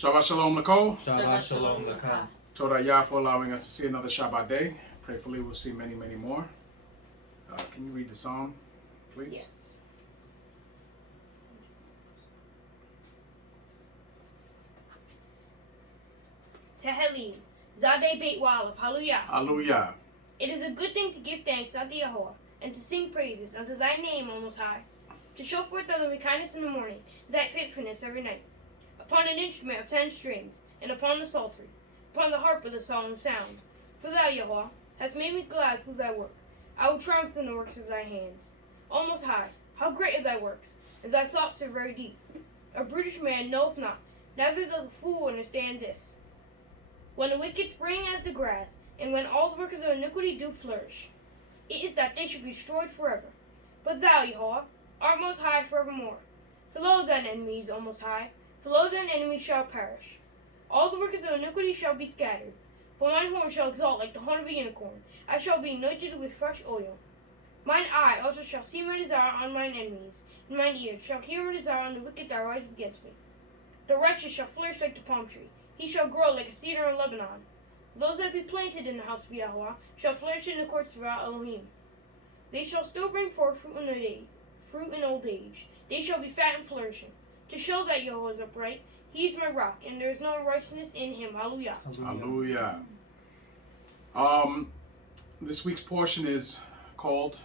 Shabbat Shalom, Nicole. Shabbat Shalom Lakah. Toda Yah for allowing us to see another Shabbat day. Prayerfully, we'll see many, many more. Can you read the psalm, please? Yes. Tehillim, Zadeh Beit Walev, Hallelujah. Hallelujah. It is a good thing to give thanks unto Yahweh, and to sing praises unto thy name, O Most High, to show forth thy loving kindness in the morning, thy faithfulness every night. Upon an instrument of 10 strings, and upon the psaltery, upon the harp with a solemn sound. For thou, Yahweh, hast made me glad through thy work. I will triumph in the works of thy hands. O Most High, how great are thy works, and thy thoughts are very deep. A brutish man knoweth not, neither doth a fool understand this. When the wicked spring as the grass, and when all the workers of iniquity do flourish, it is that they should be destroyed forever. But thou, Yahweh, art most high forevermore. For lo thine enemies, O Most High, for lo thine enemies shall perish. All the workers of iniquity shall be scattered. But mine horn shall exalt like the horn of a unicorn. I shall be anointed with fresh oil. Mine eye also shall see my desire on mine enemies, and mine ears shall hear my desire on the wicked that rise against me. The righteous shall flourish like the palm tree. He shall grow like a cedar in Lebanon. Those that be planted in the house of Yahweh shall flourish in the courts of our Elohim. They shall still bring forth fruit in old age. They shall be fat and flourishing. To show that Yahweh is upright, he is my rock, and there is no unrighteousness in him. Hallelujah. Hallelujah. This week's portion is called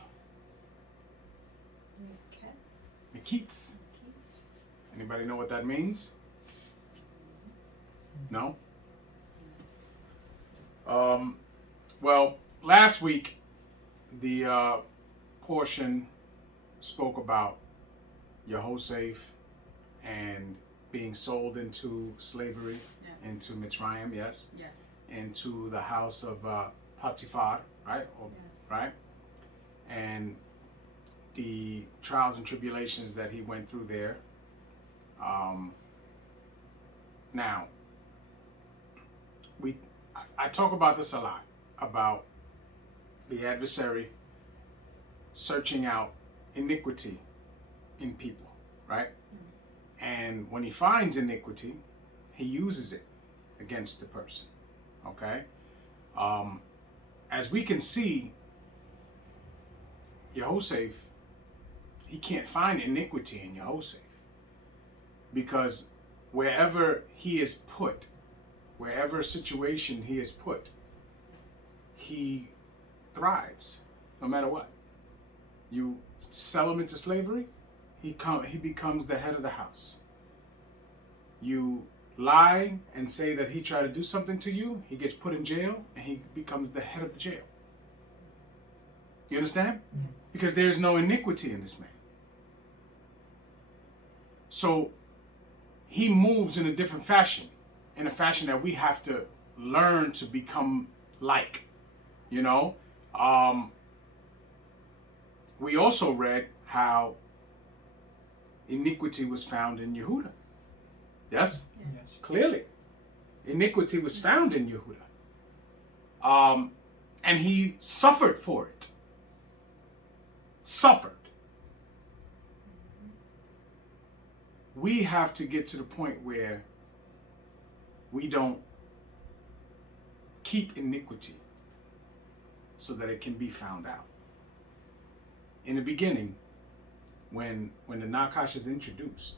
Mikeitz. Anybody know what that means? No? Well, last week the portion spoke about Yehoshaphat and being sold into slavery, into Mitzrayim, yes, into the house of Potiphar, right? Right? And the trials and tribulations that he went through there. Now, I talk about this a lot, about the adversary searching out iniquity in people, right? And when he finds iniquity, he uses it against the person, okay? As we can see, Yehoshaphat, he can't find iniquity in Yehoshaphat, because wherever he is put, wherever situation he is put, he thrives, no matter what. You sell him into slavery, he becomes the head of the house. You lie and say that he tried to do something to you, he gets put in jail, and he becomes the head of the jail. You understand? Because there's no iniquity in this man. So he moves in a different fashion, in a fashion that we have to learn to become like, you know. We also read how iniquity was found in Yehuda. Yes? Yes. Clearly. Iniquity was found in Yehuda. And he suffered for it. Suffered. We have to get to the point where we don't keep iniquity so that it can be found out. In the beginning, when the Nakash is introduced,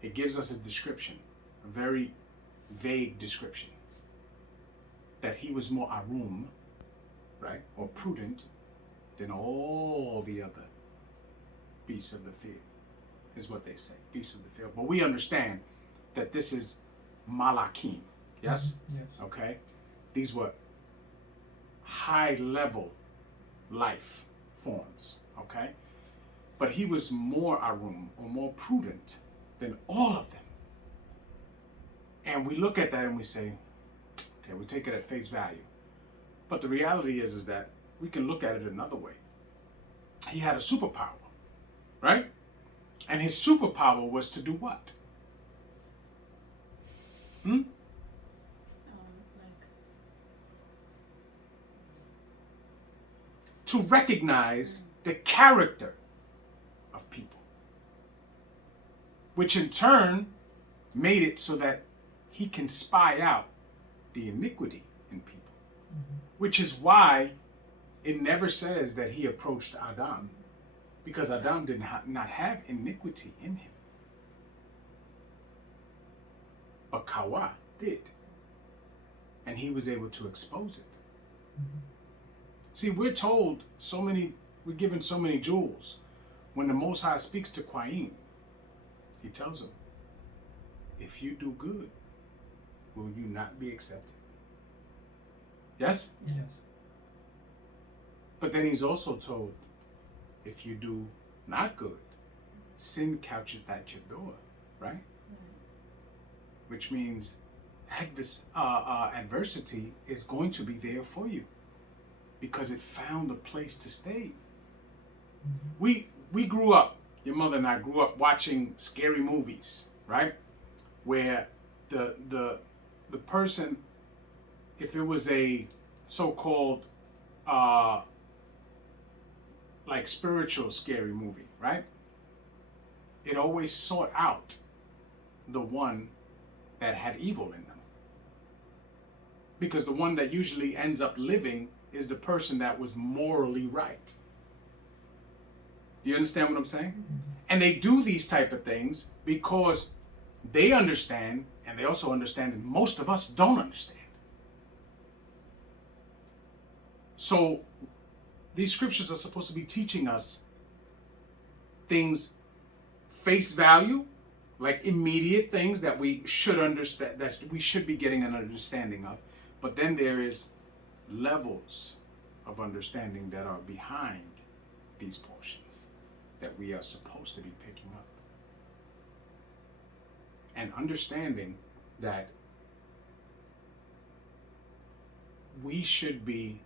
it gives us a description, a very vague description, that he was more arum, right, or prudent than all the other beasts of the field, is what they say, beasts of the field. But we understand that this is Malakim, yes? Yes. Okay? These were high-level life forms, okay? But he was more arum, or more prudent than all of them. And we look at that and we say, okay, we take it at face value. But the reality is that we can look at it another way. He had a superpower, right? And his superpower was to do what? To recognize the character of people, which in turn made it so that he can spy out the iniquity in people. Which is why it never says that he approached Adam, because Adam did not have iniquity in him. But Kawa did. And he was able to expose it. See, we're told we're given so many jewels. When the Most High speaks to Qaim, he tells him, if you do good, will you not be accepted? Yes? Yes. But then he's also told, if you do not good, sin coucheth at your door, right? Which means adversity is going to be there for you because it found a place to stay. We grew up, your mother and I grew up watching scary movies, right? Where the person, if it was a so-called like spiritual scary movie, right? It always sought out the one that had evil in them. Because the one that usually ends up living is the person that was morally right. Do you understand what I'm saying? And they do these type of things because they understand, and they also understand that most of us don't understand. So these scriptures are supposed to be teaching us things face value, like immediate things that we should understand, that we should be getting an understanding of. But then there is levels of understanding that are behind these portions that we are supposed to be picking up. And understanding that we should be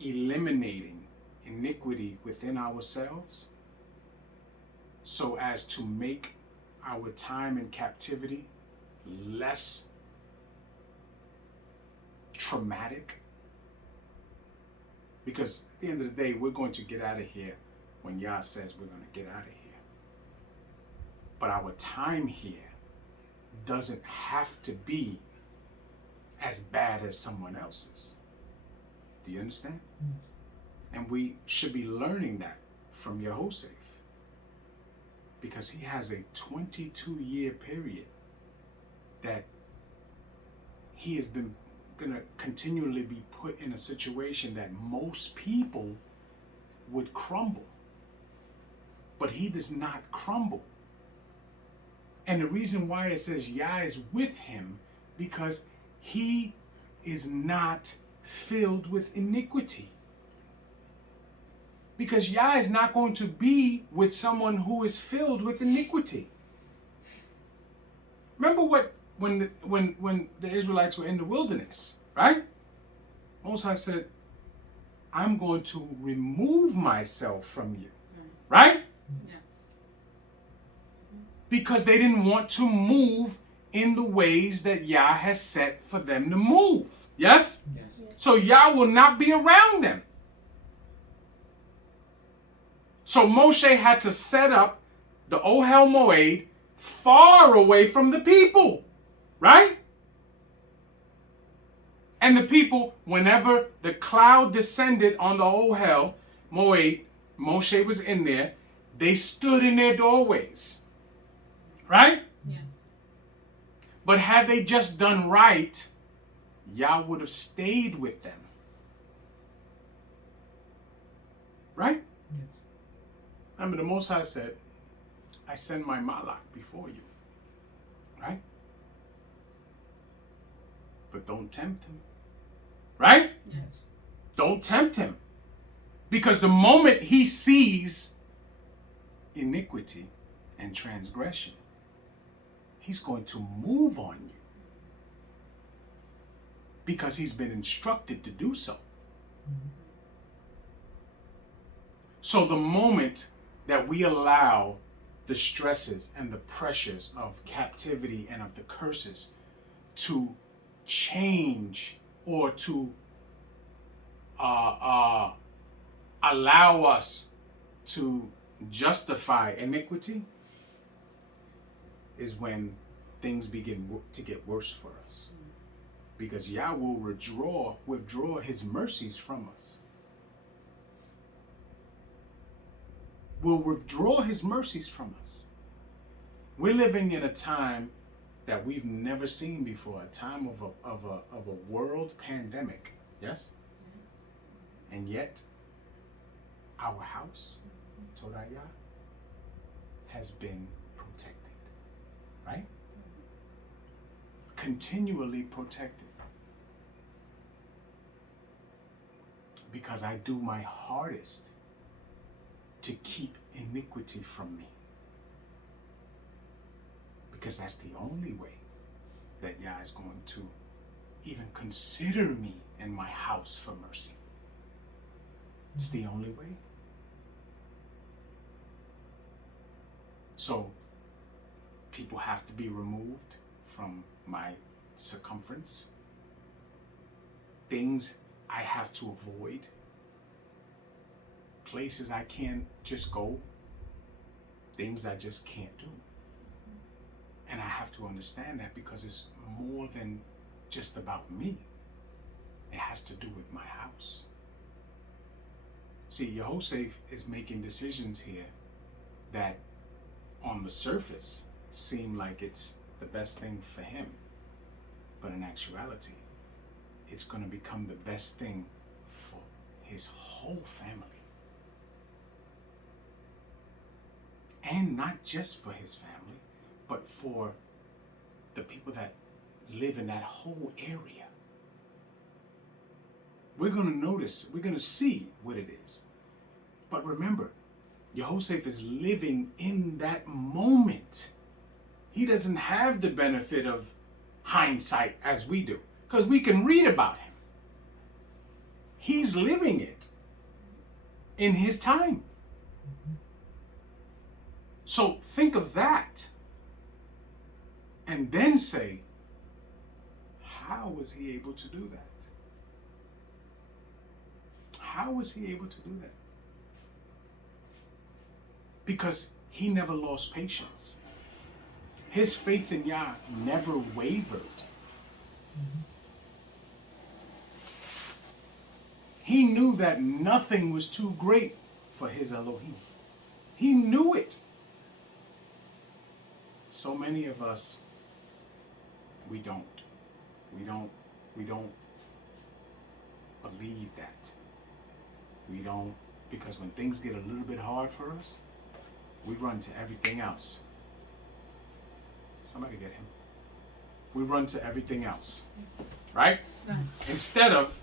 eliminating iniquity within ourselves so as to make our time in captivity less traumatic. Because at the end of the day, we're going to get out of here when Yah says we're going to get out of here. But our time here doesn't have to be as bad as someone else's. Do you understand? Yes. And we should be learning that from Yahosef, because he has a 22-year period that he has been going to continually be put in a situation that most people would crumble. But he does not crumble. And the reason why it says Yah is with him, because he is not filled with iniquity. Because Yah is not going to be with someone who is filled with iniquity. Remember when the Israelites were in the wilderness, right? Moses said, I'm going to remove myself from you, right? Yes. Because they didn't want to move in the ways that Yah has set for them to move. Yes? Yes. So Yah will not be around them. So Moshe had to set up the Ohel Moed far away from the people, right? And the people, whenever the cloud descended on the Ohel Moed, Moshe was in there, they stood in their doorways, right? Yes. But had they just done right, Yah would have stayed with them. Right? Yes. Remember, the Most High said, I send my Malach before you. Right? But don't tempt him. Right? Yes. Don't tempt him. Because the moment he sees iniquity and transgression, he's going to move on you. Because he's been instructed to do so. So the moment that we allow the stresses and the pressures of captivity and of the curses to change or to allow us to justify iniquity, is when things begin to get worse for us. Because Yah will withdraw his mercies from us. Will withdraw his mercies from us. We're living in a time that we've never seen before, a time of a world pandemic, yes? And yet, our house, Torah, has been protected, right? Continually protected. Because I do my hardest to keep iniquity from me. Because that's the only way that Yah is going to even consider me and my house for mercy. It's the only way. So, people have to be removed from my circumference. Things I have to avoid. Places I can't just go. Things I just can't do. And I have to understand that because it's more than just about me. It has to do with my house. See, Yehoseph is making decisions here that on the surface seem like it's the best thing for him. But in actuality, it's going to become the best thing for his whole family. And not just for his family, but for the people that live in that whole area. We're going to notice, we're going to see what it is. But remember, Yehoseph is living in that moment. He doesn't have the benefit of hindsight as we do, because we can read about him. He's living it in his time. So think of that and then say, how was he able to do that? How was he able to do that? Because he never lost patience. His faith in Yah never wavered. He knew that nothing was too great for his Elohim. He knew it. So many of us, we don't believe that. We don't, because when things get a little bit hard for us, we run to everything else. Somebody get him. We run to everything else, right? Instead of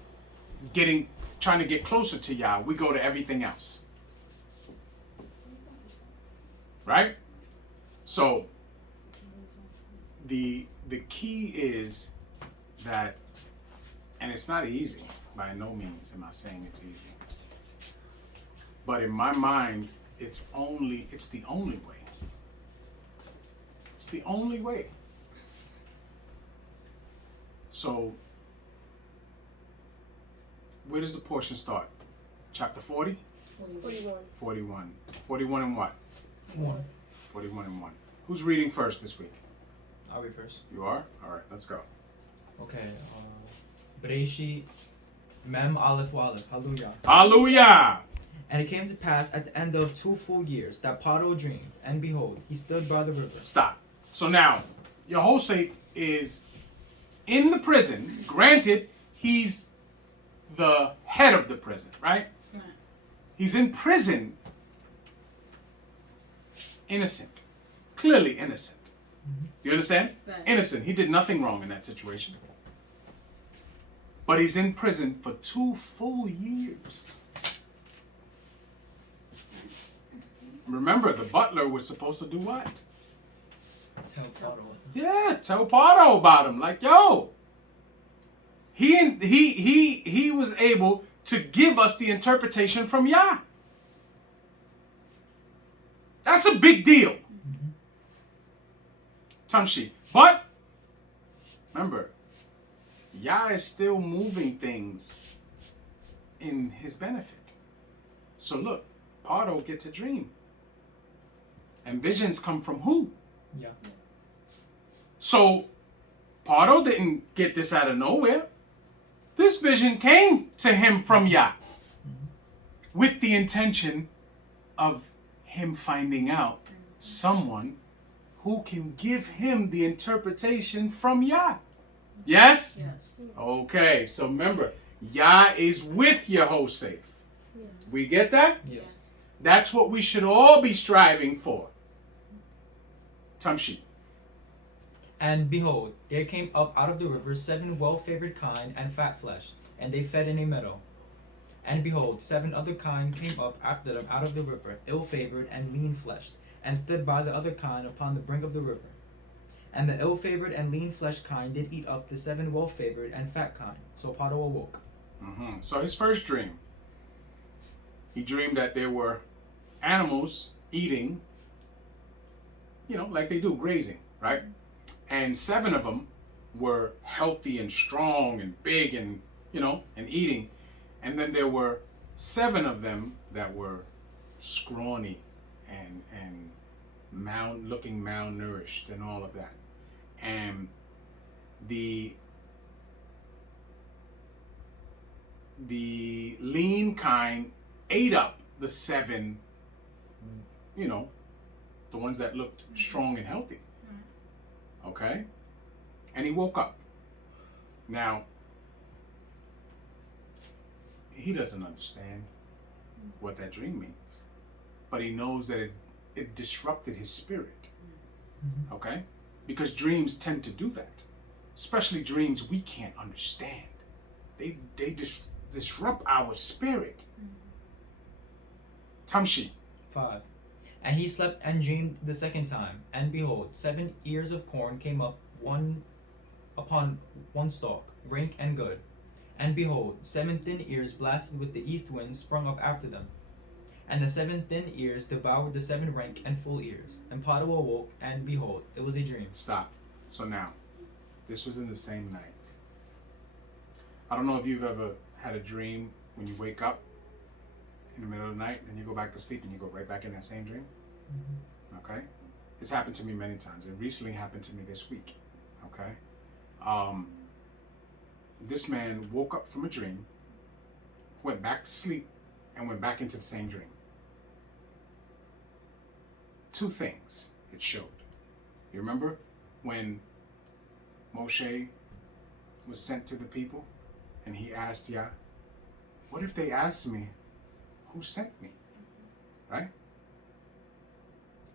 trying to get closer to Yah, we go to everything else, right? So the key is that, and it's not easy, by no means am I saying it's easy, but in my mind, it's the only way. It's the only way. So, where does the portion start? Chapter 40? 41. 41. 41 and what? 1. 41 and 1. Who's reading first this week? I'll read first. You are? All right, let's go. Okay. Bereshit, Mem Aleph Aleph. Hallelujah. Hallelujah! And it came to pass at the end of 2 full years that Paro dreamed, and behold, he stood by the river. Stop. So now, Yehoseph is in the prison. Granted, he's the head of the prison, right? He's in prison, innocent. Clearly innocent. You understand? Right. Innocent. He did nothing wrong in that situation. But he's in prison for 2 full years. Remember, the butler was supposed to do what? Tell Paro. Yeah, tell Paro about him. Like, yo, he was able to give us the interpretation from Yah. That's a big deal. Tamshi. But remember, Yah is still moving things in his benefit. So look, Paro gets a dream. And visions come from who? Yeah. So Pardo didn't get this out of nowhere. This vision came to him from Yah with the intention of him finding out someone who can give him the interpretation from Yah. Yes? Yes. Okay, so remember, Yah is with Yehoshaphat. We get that? Yes. That's what we should all be striving for. Tamshi. And behold, there came up out of the river 7 well-favored kine and fat-fleshed, and they fed in a meadow. And behold, 7 other kine came up after them out of the river, ill-favored and lean-fleshed, and stood by the other kine upon the brink of the river. And the ill-favored and lean-fleshed kine did eat up the 7 well-favored and fat kine. So Pardo awoke. So his first dream, he dreamed that there were animals eating, like they do, grazing, right? And 7 of them were healthy and strong and big and, and eating. And then there were 7 of them that were scrawny and looking malnourished and all of that. And the lean kind ate up the 7, the ones that looked strong and healthy. Okay? And he woke up. Now, he doesn't understand what that dream means, but he knows that it disrupted his spirit. Okay? Because dreams tend to do that, especially dreams we can't understand. They disrupt our spirit. Tamshi. 5. And he slept and dreamed the second time, and behold, 7 ears of corn came up one upon one stalk, rank and good. And behold, 7 thin ears blasted with the east wind sprung up after them. And the 7 thin ears devoured the 7 rank and full ears. And Pardo awoke, and behold, it was a dream. Stop. So now, this was in the same night. I don't know if you've ever had a dream when you wake up in the middle of the night and you go back to sleep and you go right back in that same dream. Okay? It's happened to me many times. It recently happened to me this week. Okay? This man woke up from a dream, went back to sleep, and went back into the same dream. 2 things it showed. You remember when Moshe was sent to the people and he asked Yah, what if they asked me, who sent me? Right?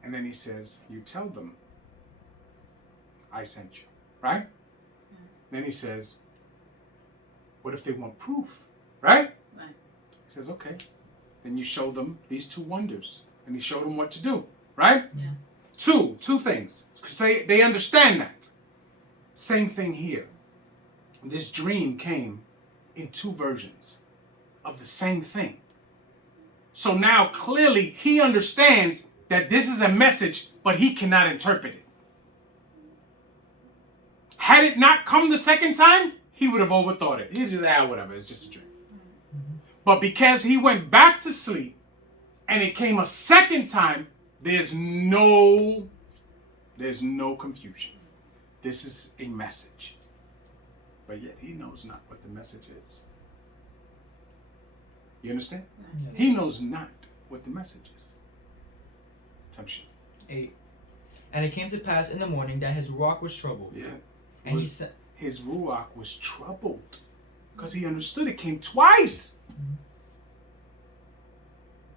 And then he says, you tell them I sent you. Right? Then he says, what if they want proof? Right? Right. He says, okay. Then you show them these 2 wonders. And he showed them what to do. Right? Yeah. 2 things. Say they understand that. Same thing here. This dream came in 2 versions of the same thing. So now clearly he understands that this is a message, but he cannot interpret it. Had it not come the second time, he would have overthought it. He'd just, whatever, it's just a dream. But because he went back to sleep and it came a second time, there's no confusion. This is a message. But yet he knows not what the message is. You understand? Yes. He knows not what the message is. Tamshi. 8. And it came to pass in the morning that his ruach was troubled. Yeah. And he said, His ruach was troubled because he understood it came twice.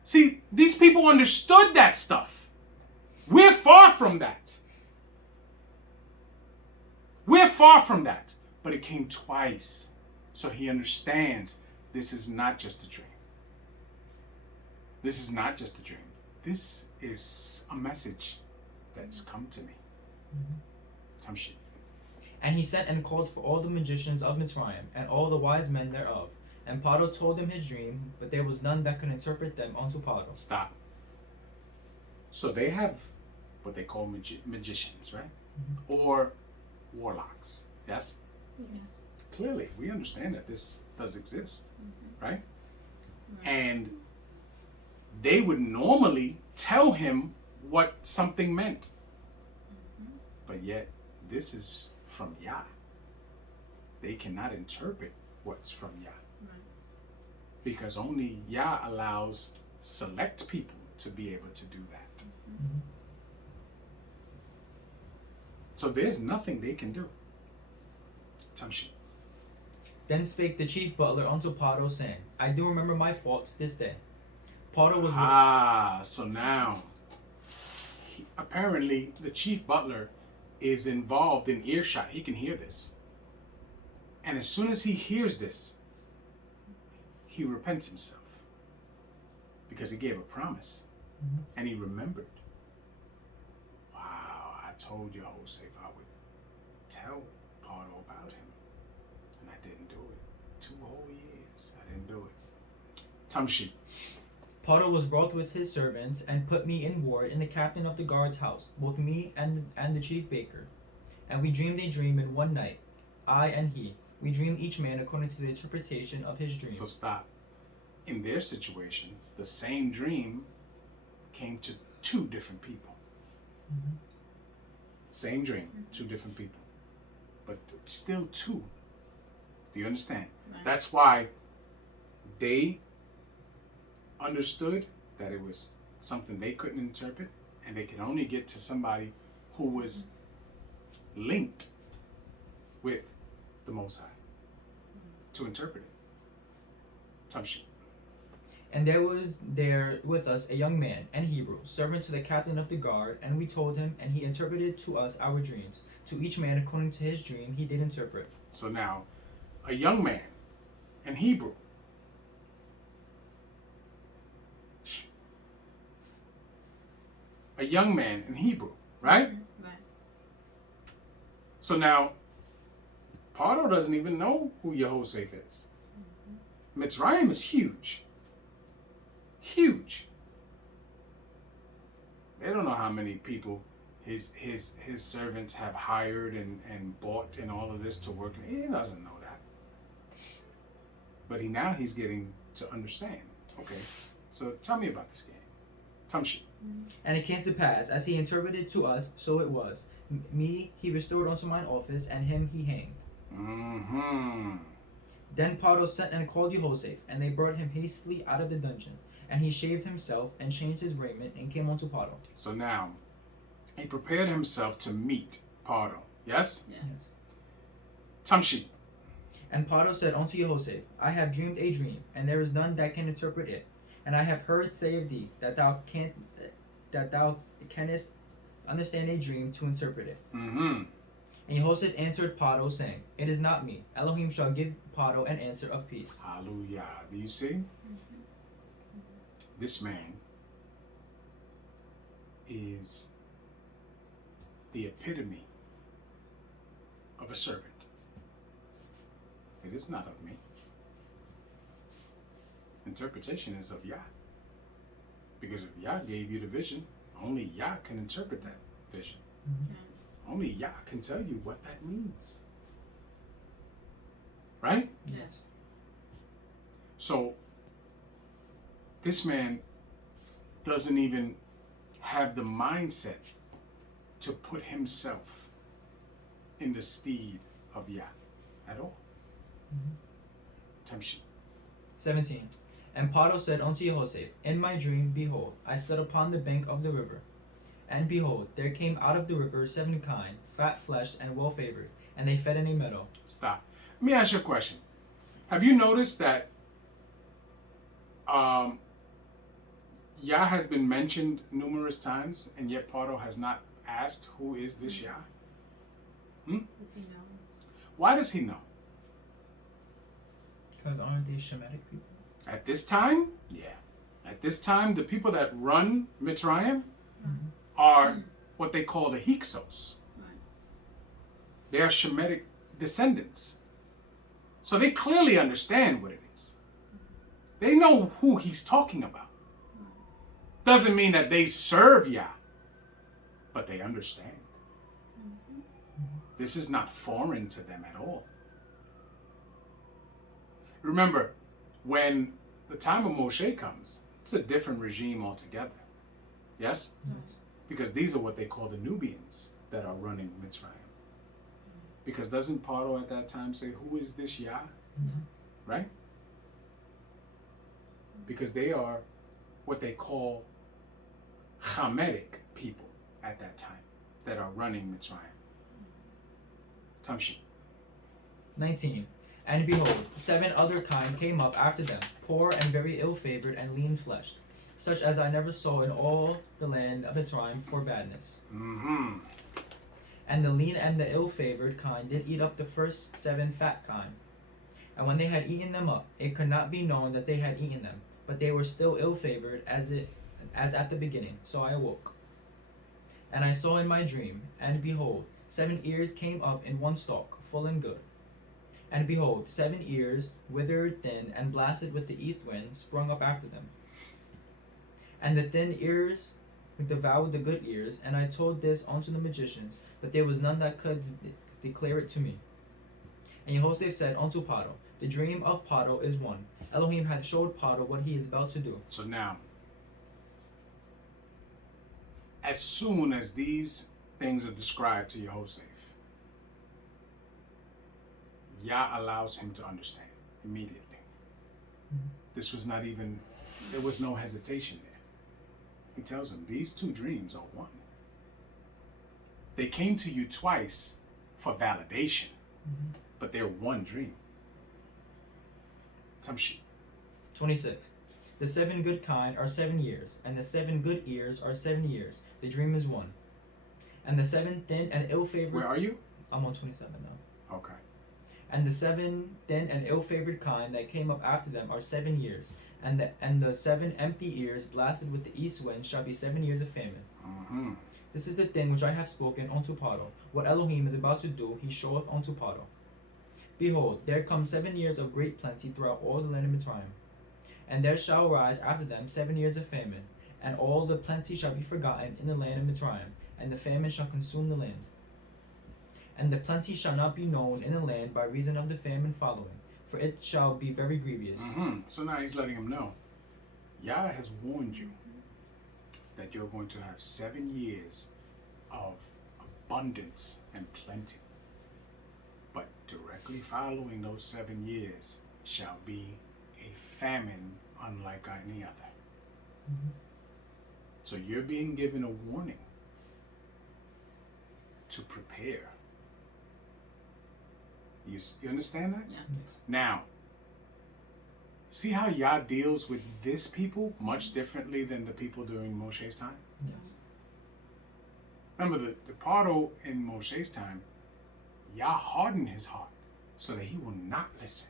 See, these people understood that stuff. We're far from that. We're far from that. But it came twice. So he understands this is not just a dream. This is not just a dream. This is a message that's come to me. Tamshi. And he sent and called for all the magicians of Mitzrayim, and all the wise men thereof. And Pardo told them his dream, but there was none that could interpret them unto Pardo. Stop. So they have what they call magicians, right? Or warlocks. Yes? Yes. Clearly, we understand that this does exist, right? And they would normally tell him what something meant. But yet, this is from Yah. They cannot interpret what's from Yah. Right. Because only Yah allows select people to be able to do that. Mhm. So there's nothing they can do. Tamshi. Then spake the chief butler unto Paro, saying, I do remember my faults this day. Paro was So now, apparently the chief butler is involved in earshot. He can hear this. And as soon as he hears this, he repents himself. Because he gave a promise. Mhm. And he remembered. Wow, I told you, Joseph, I would tell Paro about him. And I didn't do it. 2 whole years, I didn't do it. Tamshi. Paro was wroth with his servants, and put me in ward in the captain of the guard's house, both me and the chief baker. And we dreamed a dream in one night, I and he. We dreamed each man according to the interpretation of his dream. So stop. In their situation, the same dream came to 2 different people. Mhm. Same dream, 2 different people. But it's still 2. Do you understand? Right. That's why they understood that it was something they couldn't interpret, and they could only get to somebody who was linked with the Most High to interpret it. Tamshi. And there was there with us a young man, an Hebrew, servant to the captain of the guard, and we told him, and he interpreted to us our dreams. To each man according to his dream he did interpret. So now, a young man in Hebrew. A young man in Hebrew, right? Right. So now, Paro doesn't even know who Yehoshaphat is. Mitzrayim is huge. Huge. They don't know how many people his servants have hired and bought and all of this to work. He doesn't know that. But he's getting to understand. Okay, so tell me about this game. Tamshi. And it came to pass, as he interpreted to us, so it was. Me he restored unto mine office, and him he hanged. Mm-hmm. Then Paro sent and called Jehoshaphat, and they brought him hastily out of the dungeon. And he shaved himself, and changed his raiment, and came unto Paro. So now, he prepared himself to meet Paro. Yes? Yes. Tamshi. And Paro said unto Jehoshaphat, I have dreamed a dream, and there is none that can interpret it. And I have heard say of thee that thou canst understand a dream to interpret it. Mm-hmm. And Jehoshaphat answered Paro, saying, It is not me. Elohim shall give Paro an answer of peace. Hallelujah. Do you see? This man is the epitome of a servant. It is not of me. Interpretation is of Yah. Because if Yah gave you the vision, only Yah can interpret that vision. Only Yah can tell you what that means. Right? Yes. So, this man doesn't even have the mindset to put himself in the steed of Yah at all. Tamshi. 17. And Paro said unto Jehoshaphat, In my dream, behold, I stood upon the bank of the river. And behold, there came out of the river 7 kine, fat-fleshed and well-favored, and they fed in a meadow. Stop. Let me ask you a question. Have you noticed that Yah has been mentioned numerous times, and yet Paro has not asked who is this Yah? Because he knows. Why does he know? Because aren't they Shemitic people? At this time, yeah. At this time, the people that run Mitzrayim are what they call the Hyksos. Right. They are Shemitic descendants. So they clearly understand what it is. They know who he's talking about. Doesn't mean that they serve Yah, but they understand. This is not foreign to them at all. Remember, when the time of Moshe comes, it's a different regime altogether. Yes? Because these are what they call the Nubians that are running Mitzrayim. Because doesn't Paro at that time say, who is this Yah? Mhm. Right? Because they are what they call Hamitic people at that time that are running Mitzrayim. Tamshi. 19. And behold, 7 other kind came up after them, poor and very ill-favored and lean-fleshed, such as I never saw in all the land of Mitzrayim for badness. Mm-hmm. And the lean and the ill-favored kind did eat up the first 7 fat kind. And when they had eaten them up, it could not be known that they had eaten them, but they were still ill-favored as at the beginning. So I awoke. And I saw in my dream, and behold, 7 ears came up in one stalk, full and good. And behold, 7 ears, withered thin, and blasted with the east wind, sprung up after them. And the thin ears devoured the good ears, and I told this unto the magicians, but there was none that could declare it to me. And Yehoseph said unto Paro, the dream of Paro is one. Elohim hath showed Paro what he is about to do. So now, as soon as these things are described to Yehoseph, Yah allows him to understand immediately. Mhm. This was not even, there was no hesitation there. He tells him, these 2 dreams are one. They came to you twice for validation, but they're one dream. Tamshi. 26. The 7 good kind are 7 years, and the 7 good ears are 7 years. The dream is one. And the 7 thin and ill-favored... Where are you? I'm on 27 now. Okay. And the 7 thin and ill-favored kind that came up after them are 7 years. And the 7 empty ears blasted with the east wind shall be 7 years of famine. Mm-hmm. This is the thing which I have spoken unto Paro. What Elohim is about to do, he showeth unto Paro. Behold, there come 7 years of great plenty throughout all the land of Mitzrayim. And there shall arise after them 7 years of famine, and all the plenty shall be forgotten in the land of Mitzrayim, and the famine shall consume the land. And the plenty shall not be known in the land by reason of the famine following, for it shall be very grievous. Mm-hmm. So now he's letting him know, Yah has warned you that you're going to have 7 years of abundance and plenty. But directly following those 7 years shall be a famine unlike any other. Mhm. So you're being given a warning to prepare. You understand that? Yeah. Now, see how Yah deals with this people much differently than the people during Moshe's time? Yes. Remember, the Paro in Moshe's time, Yah hardened his heart so that he will not listen.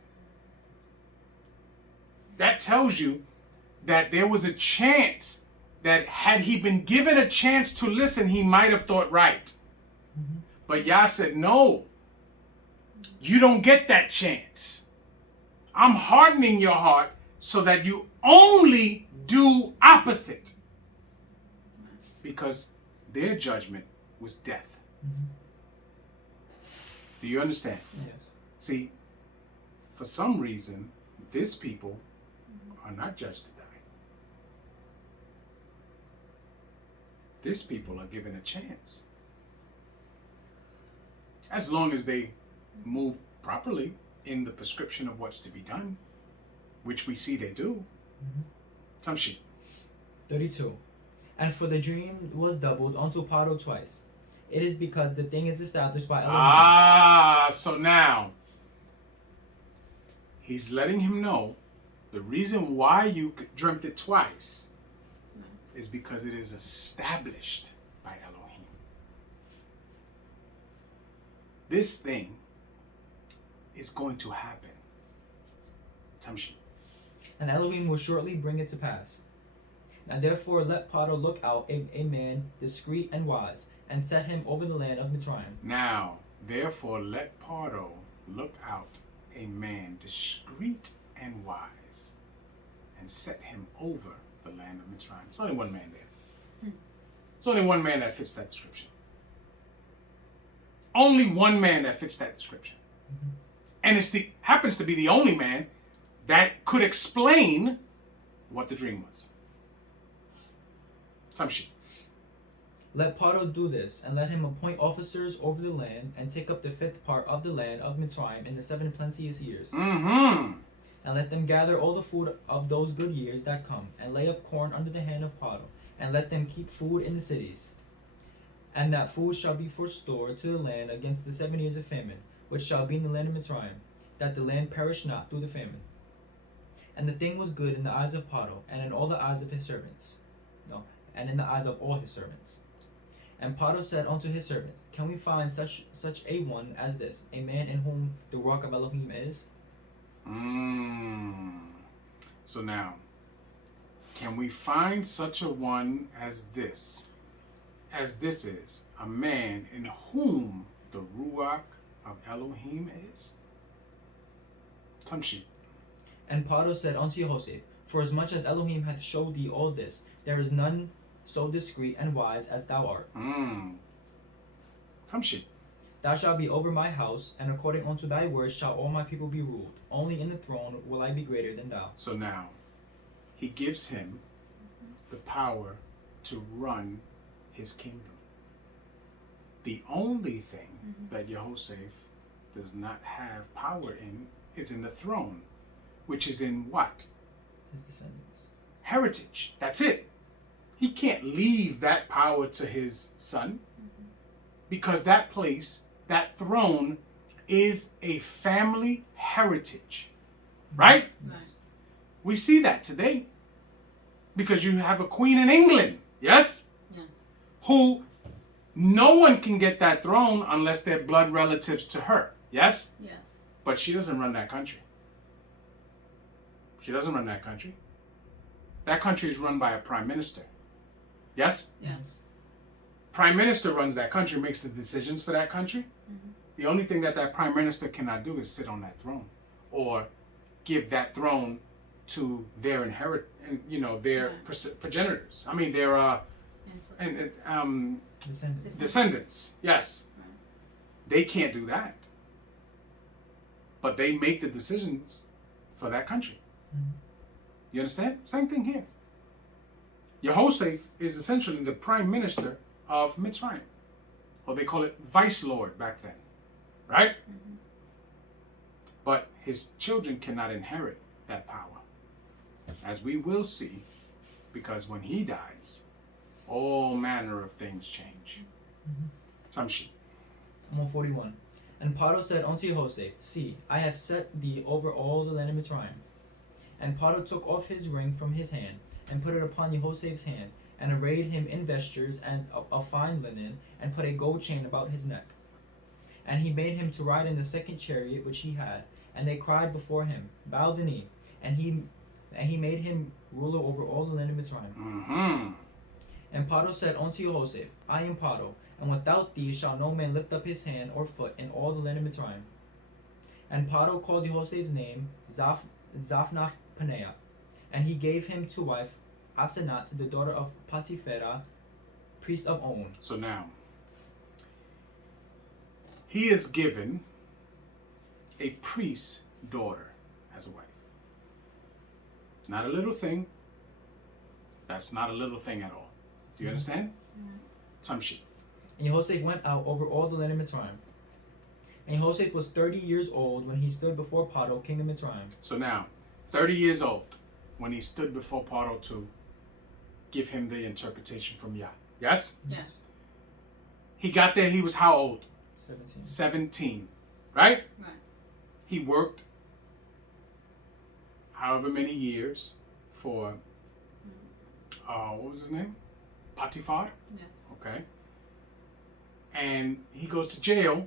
That tells you that there was a chance that had he been given a chance to listen, he might have thought right. Mhm. But Yah said, no, you don't get that chance. I'm hardening your heart so that you only do opposite. Because their judgment was death. Mhm. Do you understand? Yes. See, for some reason, this people are not judged to die. This people are given a chance. As long as they move properly in the prescription of what's to be done, which we see they do. Mhm. Tamshi. 32. And for the dream was doubled unto Paro twice. It is because the thing is established by Elohim. So now he's letting him know the reason why you dreamt it twice is because it is established by Elohim. This thing is going to happen. Tamshi. And Elohim will shortly bring it to pass. Now therefore let Paro look out a man discreet and wise, and set him over the land of Mitzrayim. Now, therefore, let Paro look out a man discreet and wise, and set him over the land of Mitzrayim. There's only one man there. There's only one man that fits that description. Only one man that fits that description. Mhm. And happens to be the only man that could explain what the dream was. Tamshi. Let Paro do this, and let him appoint officers over the land, and take up the fifth part of the land of Mitzrayim in the 7 plenteous years. Mm-hmm. And let them gather all the food of those good years that come, and lay up corn under the hand of Paro, and let them keep food in the cities. And that food shall be for store to the land against the 7 years of famine, which shall be in the land of Mitzrayim, that the land perish not through the famine. And the thing was good in the eyes of Paro, and in all the eyes of his servants. No, and in the eyes of all his servants. And Paro said unto his servants, Can we find such a one as this, a man in whom the rock of Elohim is? So now, can we find such a one as this? As this is, a man in whom the Ruach of Elohim is? Tamshi. And Paro said unto Yosef, Forasmuch as Elohim hath showed thee all this, there is none so discreet and wise as thou art. Tamshi. Thou shalt be over my house, and according unto thy words shall all my people be ruled. Only in the throne will I be greater than thou. So now, he gives him the power to run his kingdom. The only thing that Yehoseph does not have power in is in the throne, which is in what? His descendants. Heritage. That's it. He can't leave that power to his son because that place, that throne, is a family heritage. Right? Right. We see that today because you have a queen in England, yes? Yes. Who no one can get that throne unless they're blood relatives to her, yes? Yes. But she doesn't run that country. She doesn't run that country. That country is run by a prime minister. Yes? Yes. Prime minister runs that country, makes the decisions for that country. Mm-hmm. The only thing that that prime minister cannot do is sit on that throne or give that throne to their their progenitors. I mean, their Descendants. descendants. Yes. Right. They can't do that. But they make the decisions for that country. You understand? Same thing here. Yehoseph is essentially the prime minister of Mitzrayim. Or they call it vice lord back then. Right? But his children cannot inherit that power. As we will see, because when he dies, all manner of things change. Tamshi. 141. And Paro said unto Yosef, See, I have set thee over all the land of Mitzrayim. And Paro took off his ring from his hand, and put it upon Yosef's hand, and arrayed him in vestures and of fine linen, and put a gold chain about his neck. And he made him to ride in the second chariot which he had, and they cried before him, Bow the knee, and he made him ruler over all the land of Mitzrayim. And Paro said unto Yosef, I am Paro, and without thee shall no man lift up his hand or foot in all the land of Mitzrayim. And Paro called Yosef's name Zaphnath Paneah, and he gave him to wife Asenat, the daughter of Potipharah, priest of On. So now, he is given a priest's daughter as a wife. Not a little thing. That's not a little thing at all. Do you understand? Tamshi. And Yosef went out over all the land of Mitzrayim. And Yosef was 30 years old when he stood before Paro, king of Mitzrayim. So now, 30 years old when he stood before Paro to give him the interpretation from Yah. Yes? Yes. He got there, he was how old? 17. 17. Right? Right. He worked however many years for, what was his name? Potiphar? Yes. Okay. And he goes to jail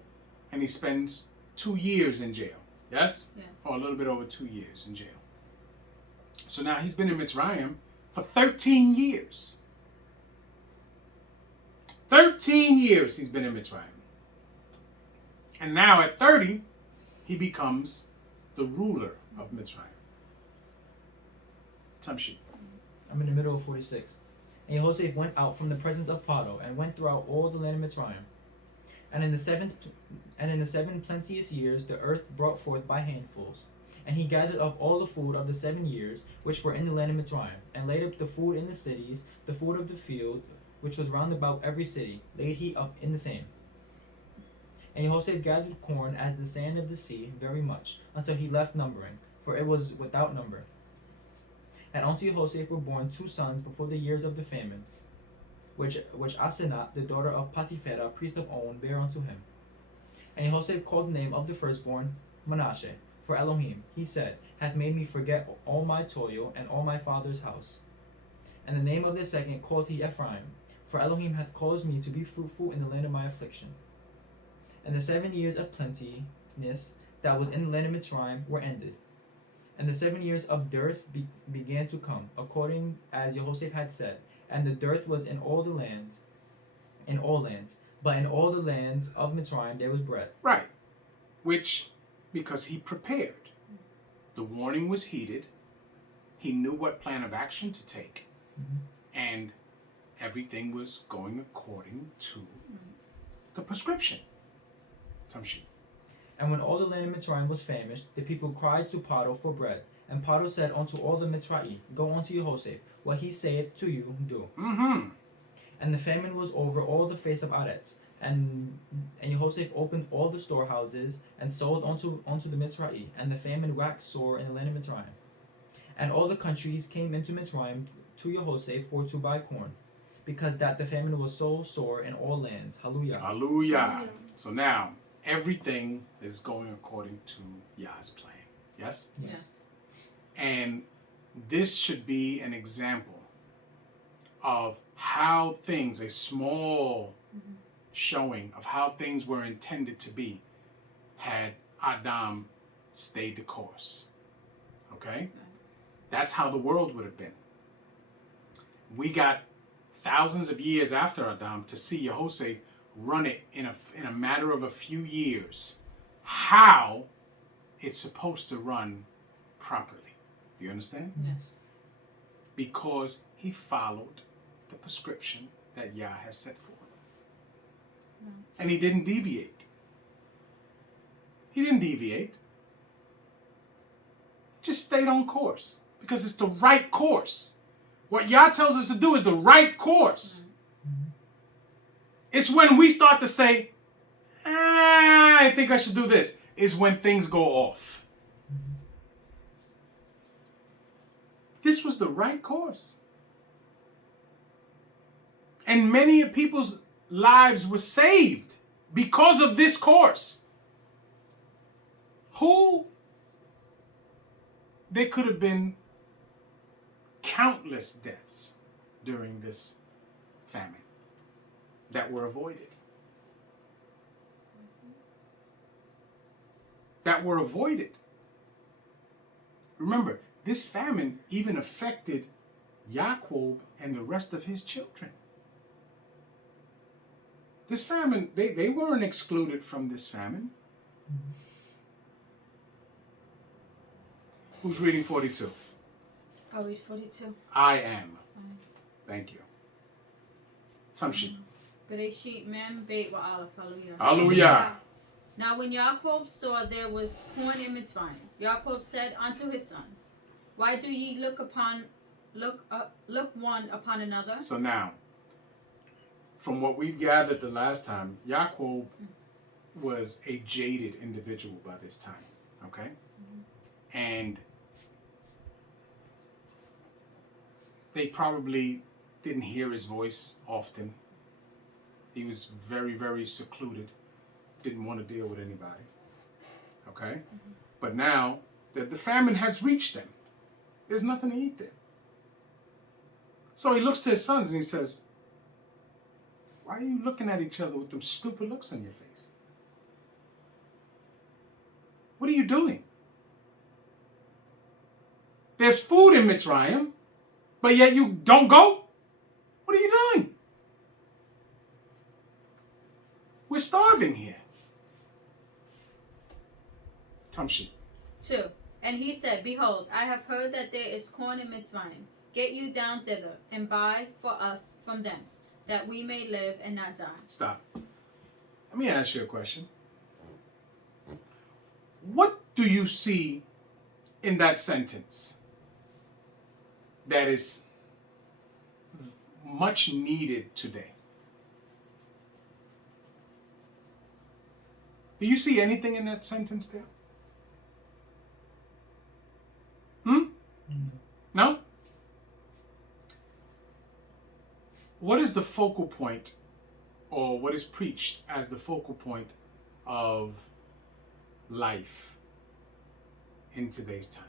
and he spends 2 years in jail. Yes? Yes. Or a little bit over 2 years in jail. So now he's been in Mitzrayim for 13 years. 13 years he's been in Mitzrayim. And now at 30, he becomes the ruler of Mitzrayim. Tamshi. I'm in the middle of 46. And Yosef went out from the presence of Paro, and went throughout all the land of Mitzrayim. And in the 7 plenteous years the earth brought forth by handfuls. And he gathered up all the food of the 7 years which were in the land of Mitzrayim, and laid up the food in the cities, the food of the field, which was round about every city, laid he up in the same. And Jehoshaphat gathered corn as the sand of the sea very much, until he left numbering, for it was without number. And unto Jehoshaphat were born 2 sons before the years of the famine, which Asenat, the daughter of Potipharah, priest of On, bare unto him. And Jehoshaphat called the name of the firstborn Manasseh, for Elohim, he said, hath made me forget all my toil and all my father's house. And the name of the second called he Ephraim, for Elohim hath caused me to be fruitful in the land of my affliction. And the 7 years of plenteousness that was in the land of Mitzrayim were ended. And the 7 years of dearth began to come, according as Jehoshaphat had said. And the dearth was in all lands, but in all the lands of Mitzrayim there was bread. Right. Which, because he prepared. The warning was heeded. He knew what plan of action to take. Mm-hmm. And everything was going according to the prescription. Tamshi. And when all the land of Mitzrayim was famished, the people cried to Paro for bread. And Paro said unto all the Mitzrayim, Go unto Jehoshaphat, what he saith to you, do. Mm-hmm. And the famine was over all the face of Aretz. And Jehoshaphat opened all the storehouses, and sold unto the Mitzrayim. And the famine waxed sore in the land of Mitzrayim. And all the countries came into Mitzrayim to Jehoshaphat for to buy corn, because that the famine was so sore in all lands. Hallelujah. Hallelujah. So now, everything is going according to Yah's plan. Yes? Yes. And this should be an example of how things, a small showing of how things were intended to be, had Adam stayed the course. Okay? That's how the world would have been. We got thousands of years after Adam to see Jehoshaphat run it in a matter of a few years, how it's supposed to run properly. Do you understand? Yes. Because he followed the prescription that Yah has set forth. And he didn't deviate. He didn't deviate. Just stayed on course. Because it's the right course. What Yah tells us to do is the right course. It's when we start to say, I think I should do this, is when things go off. This was the right course. And many of people's lives were saved because of this course. There could have been countless deaths during this famine that were avoided. Remember, this famine even affected Yaakov and the rest of his children. This famine, they weren't excluded from this famine. Who's reading 42? I'll read 42. I am. Thank you. Tamshi. Bereshit Mem Beit Wa'alaf. Hallelujah. Hallelujah. Now when Jacob saw there was corn in Mitzrayim, Jacob said unto his sons, Why do ye look one upon another? So now, from what we've gathered the last time, Yaakov was a jaded individual by this time, okay? And they probably didn't hear his voice often. He was very, very secluded, didn't want to deal with anybody, okay? But now that the famine has reached them, there's nothing to eat there. So he looks to his sons and he says, why are you looking at each other with them stupid looks on your face? What are you doing? There's food in Mitzrayim, but yet you don't go? What are you doing? We're starving here. Tamshi. 2. And he said, Behold, I have heard that there is corn in Mitzrayim. Get you down thither, and buy for us from thence, that we may live and not die. Stop. Let me ask you a question. What do you see in that sentence that is much needed today. Do you see anything in that sentence there? No? What is the focal point, or what is preached as the focal point of life in today's time?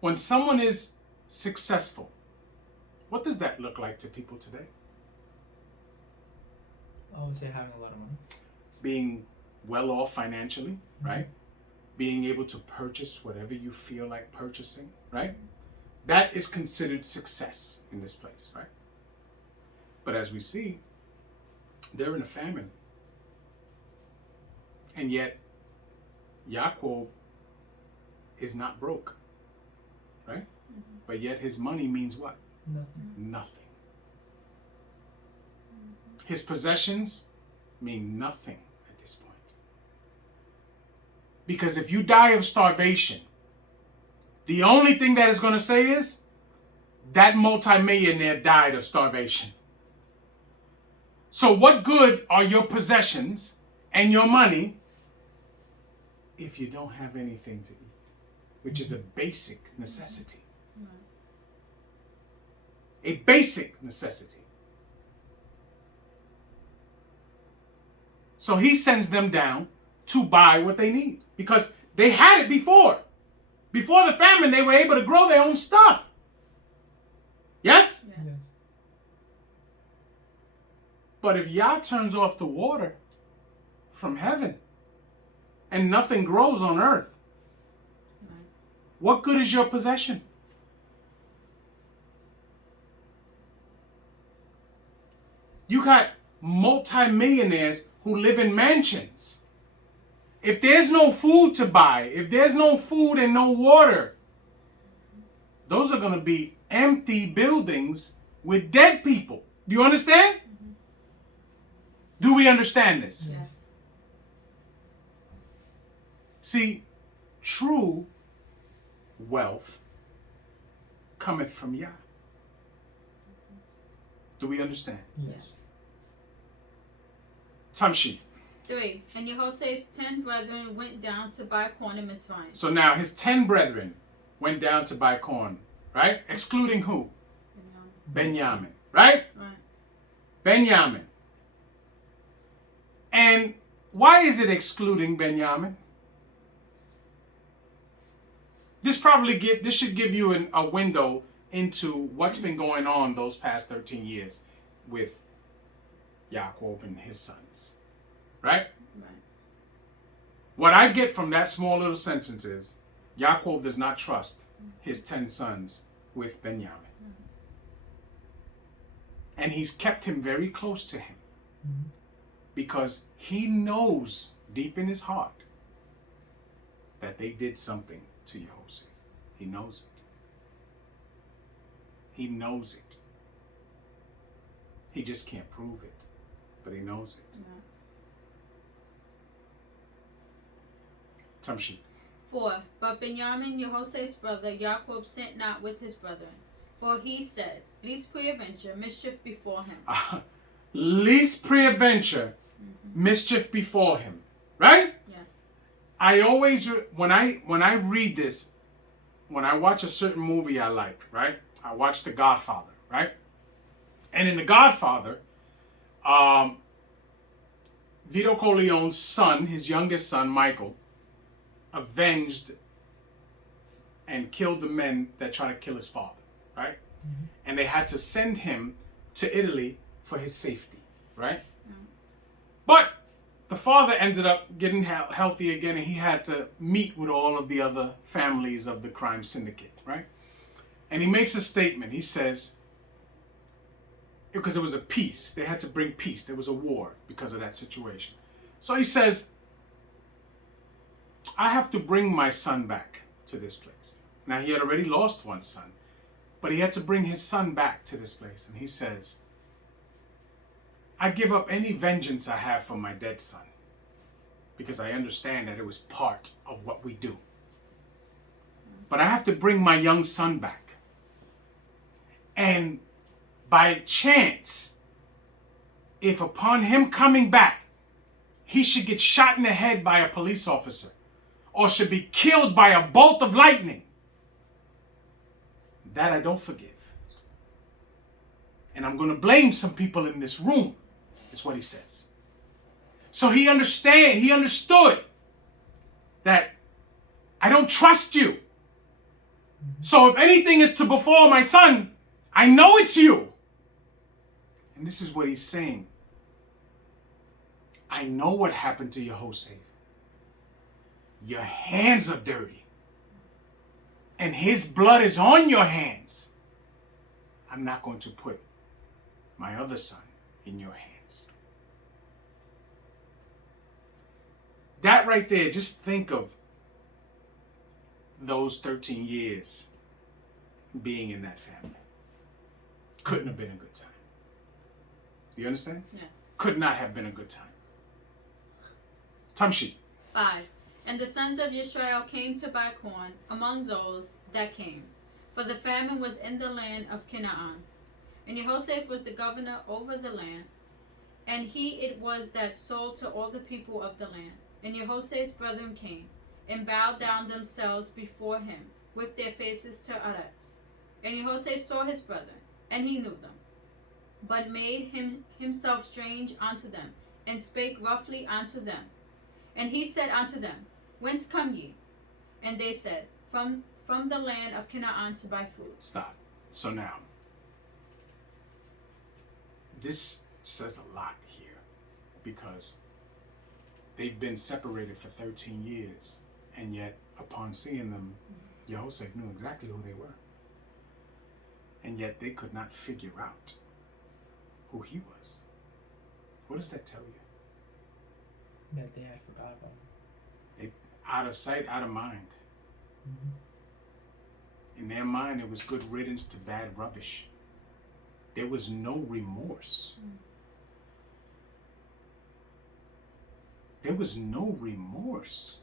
When someone is successful, what does that look like to people today? I would say having a lot of money. Being well off financially, right? Being able to purchase whatever you feel like purchasing, right? That is considered success in this place, right? But as we see, they're in a famine. And yet, Yaakov is not broke, right? But yet his money means what? Nothing. His possessions mean nothing at this point. Because if you die of starvation, the only thing that is going to say is, that multimillionaire died of starvation. So what good are your possessions and your money if you don't have anything to eat, which is a basic necessity? A basic necessity. So he sends them down to buy what they need, because they had it before. Before the famine, they were able to grow their own stuff. Yes? Yeah. But if Yah turns off the water from heaven and nothing grows on earth, what good is your possession? You got multimillionaires who live in mansions. If there's no food to buy, if there's no food and no water, those are going to be empty buildings with dead people. Do you understand? Do we understand this? Yes. See, true wealth cometh from Yah. Do we understand? Yes. Tamshi. 3. And Yehosef's 10 brethren went down to buy corn in Mitzrayim. So now his 10 brethren went down to buy corn, right? Excluding who? Benjamin, right? Right. Benjamin. And why is it excluding Benjamin? This should give you a window into what's been going on those past 13 years with Yaakov and his sons, right? Right. What I get from that small little sentence is Yaakov does not trust his 10 sons with Benjamin. And he's kept him very close to him because he knows deep in his heart that they did something to Yehosef. He knows it. He knows it. He just can't prove it, but he knows it. Yeah. Tamshi. 4. But Benjamin, Yehosef's brother, Yaakov sent not with his brethren. For he said, least peradventure mischief before him. Least peradventure mischief before him. Right? Yes. I always, when I read this, when I watch a certain movie I like, right? I watch The Godfather, right? And in The Godfather, Vito Corleone's son, his youngest son, Michael, avenged and killed the men that tried to kill his father, right? And they had to send him to Italy for his safety, right? But the father ended up getting healthy again, and he had to meet with all of the other families of the crime syndicate, right? And he makes a statement. He says, because it was a peace, they had to bring peace. There was a war because of that situation. So he says, I have to bring my son back to this place. Now, he had already lost one son, but he had to bring his son back to this place. And he says, I give up any vengeance I have for my dead son, because I understand that it was part of what we do. but I have to bring my young son back. And by chance, if upon him coming back, he should get shot in the head by a police officer, or should be killed by a bolt of lightning, that I don't forgive. And I'm going to blame some people in this room, is what he says. So he understood that I don't trust you. So if anything is to befall my son, I know it's you. And this is what he's saying. I know what happened to Yehoseph. Your hands are dirty. And his blood is on your hands. I'm not going to put my other son in your hands. That right there, just think of those 13 years being in that family. Couldn't have been a good time. Do you understand? Yes. Could not have been a good time. Tamshi. 5. And the sons of Israel came to buy corn among those that came, for the famine was in the land of Canaan. And Jehoshaphat was the governor over the land, and he it was that sold to all the people of the land. And Jehoshaphat's brethren came, and bowed down themselves before him, with their faces to Eretz. And Jehoshaphat saw his brethren, and he knew them, but made himself strange unto them, and spake roughly unto them. And he said unto them, Whence come ye? And they said, From the land of Canaan to buy food. Stop. So now, this says a lot here, because they've been separated for 13 years, and yet upon seeing them, Jehoshaphat knew exactly who they were. And yet they could not figure out who he was. What does that tell you? That they had forgot about him. Out of sight, out of mind. In their mind, it was good riddance to bad rubbish. There was no remorse. There was no remorse.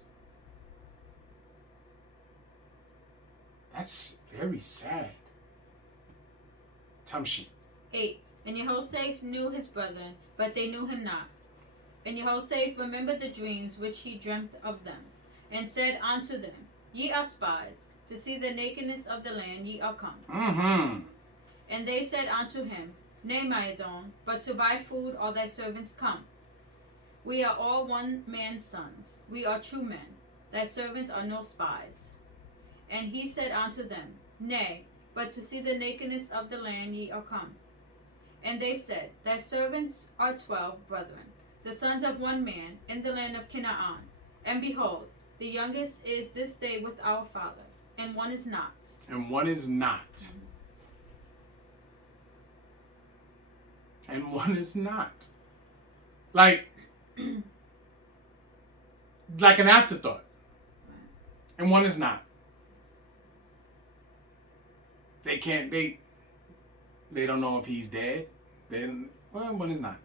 That's very sad. Tamshi. 8. And Jehoshaphat knew his brethren, but they knew him not. And Jehoshaphat remembered the dreams which he dreamt of them, and said unto them, Ye are spies, to see the nakedness of the land ye are come. And they said unto him, Nay, my Adon, but to buy food are thy servants come. We are all one man's sons. We are true men. Thy servants are no spies. And he said unto them, Nay, but to see the nakedness of the land ye are come. And they said, Thy servants are 12 brethren, the sons of one man, in the land of Canaan. And behold, the youngest is this day with our father, and one is not. And one is not. And one is not. Like an afterthought. And one is not. They can't, they don't know if he's dead. One is not.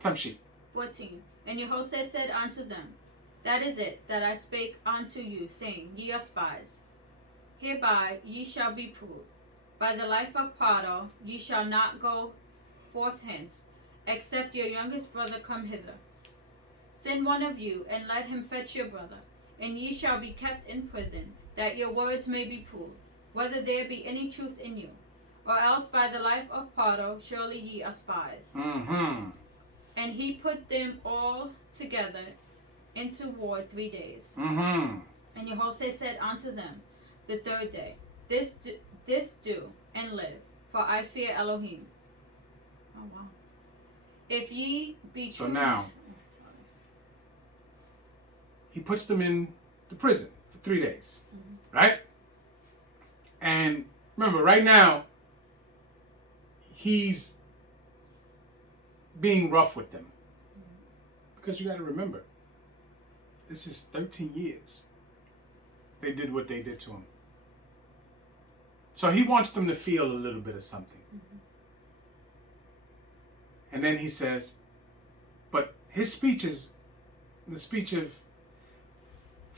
Some sheep. 14. And Jehoshaphat said unto them, That is it that I spake unto you, saying, Ye are spies. Hereby ye shall be proved. By the life of Paro ye shall not go forth hence, except your youngest brother come hither. Send one of you, and let him fetch your brother, and ye shall be kept in prison, that your words may be proved, whether there be any truth in you. Or else by the life of Paro surely ye are spies. And he put them all together into ward 3 days. And Jehoshaphat said unto them the third day, This do, and live, for I fear Elohim. Oh wow. If ye be So true. now, he puts them in the prison for 3 days. Right? And remember, right now, he's being rough with them. Because you got to remember, this is 13 years. They did what they did to him. So he wants them to feel a little bit of something. And then he says, but his speech is the speech of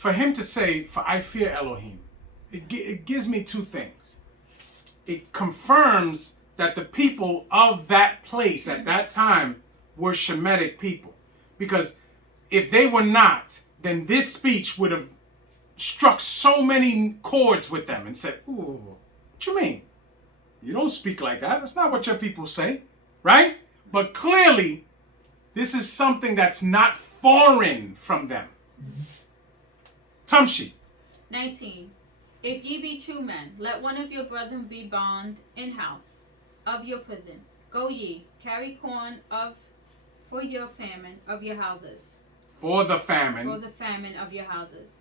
for him to say, for I fear Elohim, it gives me two things. It confirms that the people of that place at that time were Shemitic people. Because if they were not, then this speech would have struck so many chords with them and said, ooh, what you mean? You don't speak like that. That's not what your people say, right? But clearly, this is something that's not foreign from them. Tamshi. 19. If ye be true men, let one of your brethren be bound in house of your prison. Go ye, carry corn for your famine of your houses. For the famine. For the famine of your houses.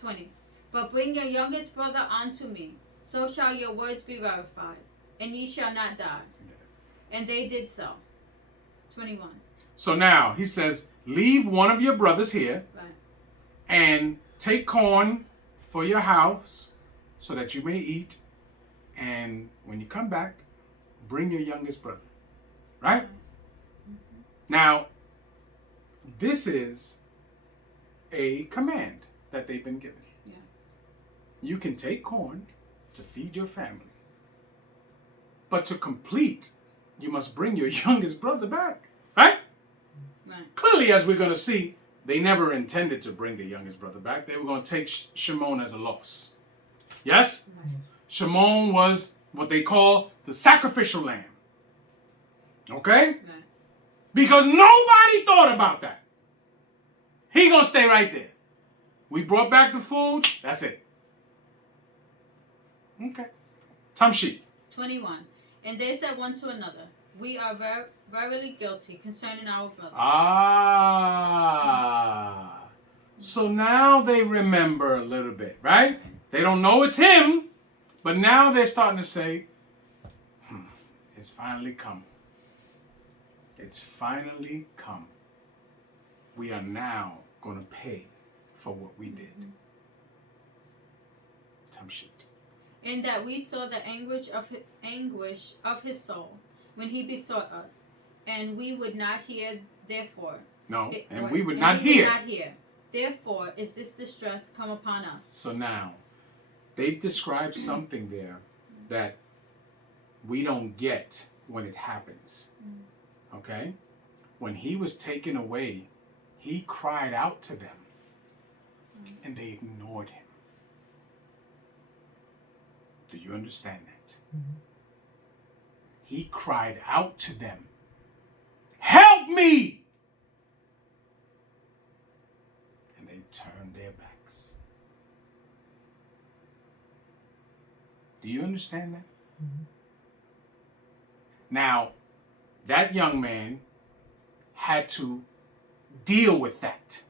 20. But bring your youngest brother unto me, so shall your words be verified, and ye shall not die. And they did so. 21. So now he says, leave one of your brothers here, Right. and take corn for your house so that you may eat. And when you come back, bring your youngest brother. Right? Mm-hmm. Now, this is a command that they've been given. Yeah. You can take corn to feed your family. But to complete, you must bring your youngest brother back. Right? Right. Clearly, as we're going to see, they never intended to bring the youngest brother back. They were going to take Shimon as a loss. Yes? Right. Shimon was what they call the sacrificial lamb. Okay? Right. Because nobody thought about that. He going to stay right there. We brought back the food. That's it. Okay. Tamshi. 21. And they said one to another, we are verily guilty concerning our brother. So now they remember a little bit, right? They don't know it's him, but now they're starting to say, it's finally come. It's finally come. We are now going to pay for what we did. Tamshi. In that we saw the anguish of his soul when he besought us, and we would not hear, therefore. No, and we would not hear. Therefore is this distress come upon us. So now, they've described something there that we don't get when it happens. Okay? When he was taken away, he cried out to them, and they ignored him. Do you understand that? Mm-hmm. He cried out to them, help me! And they turned their backs. Do you understand that? Mm-hmm. Now, that young man had to deal with that.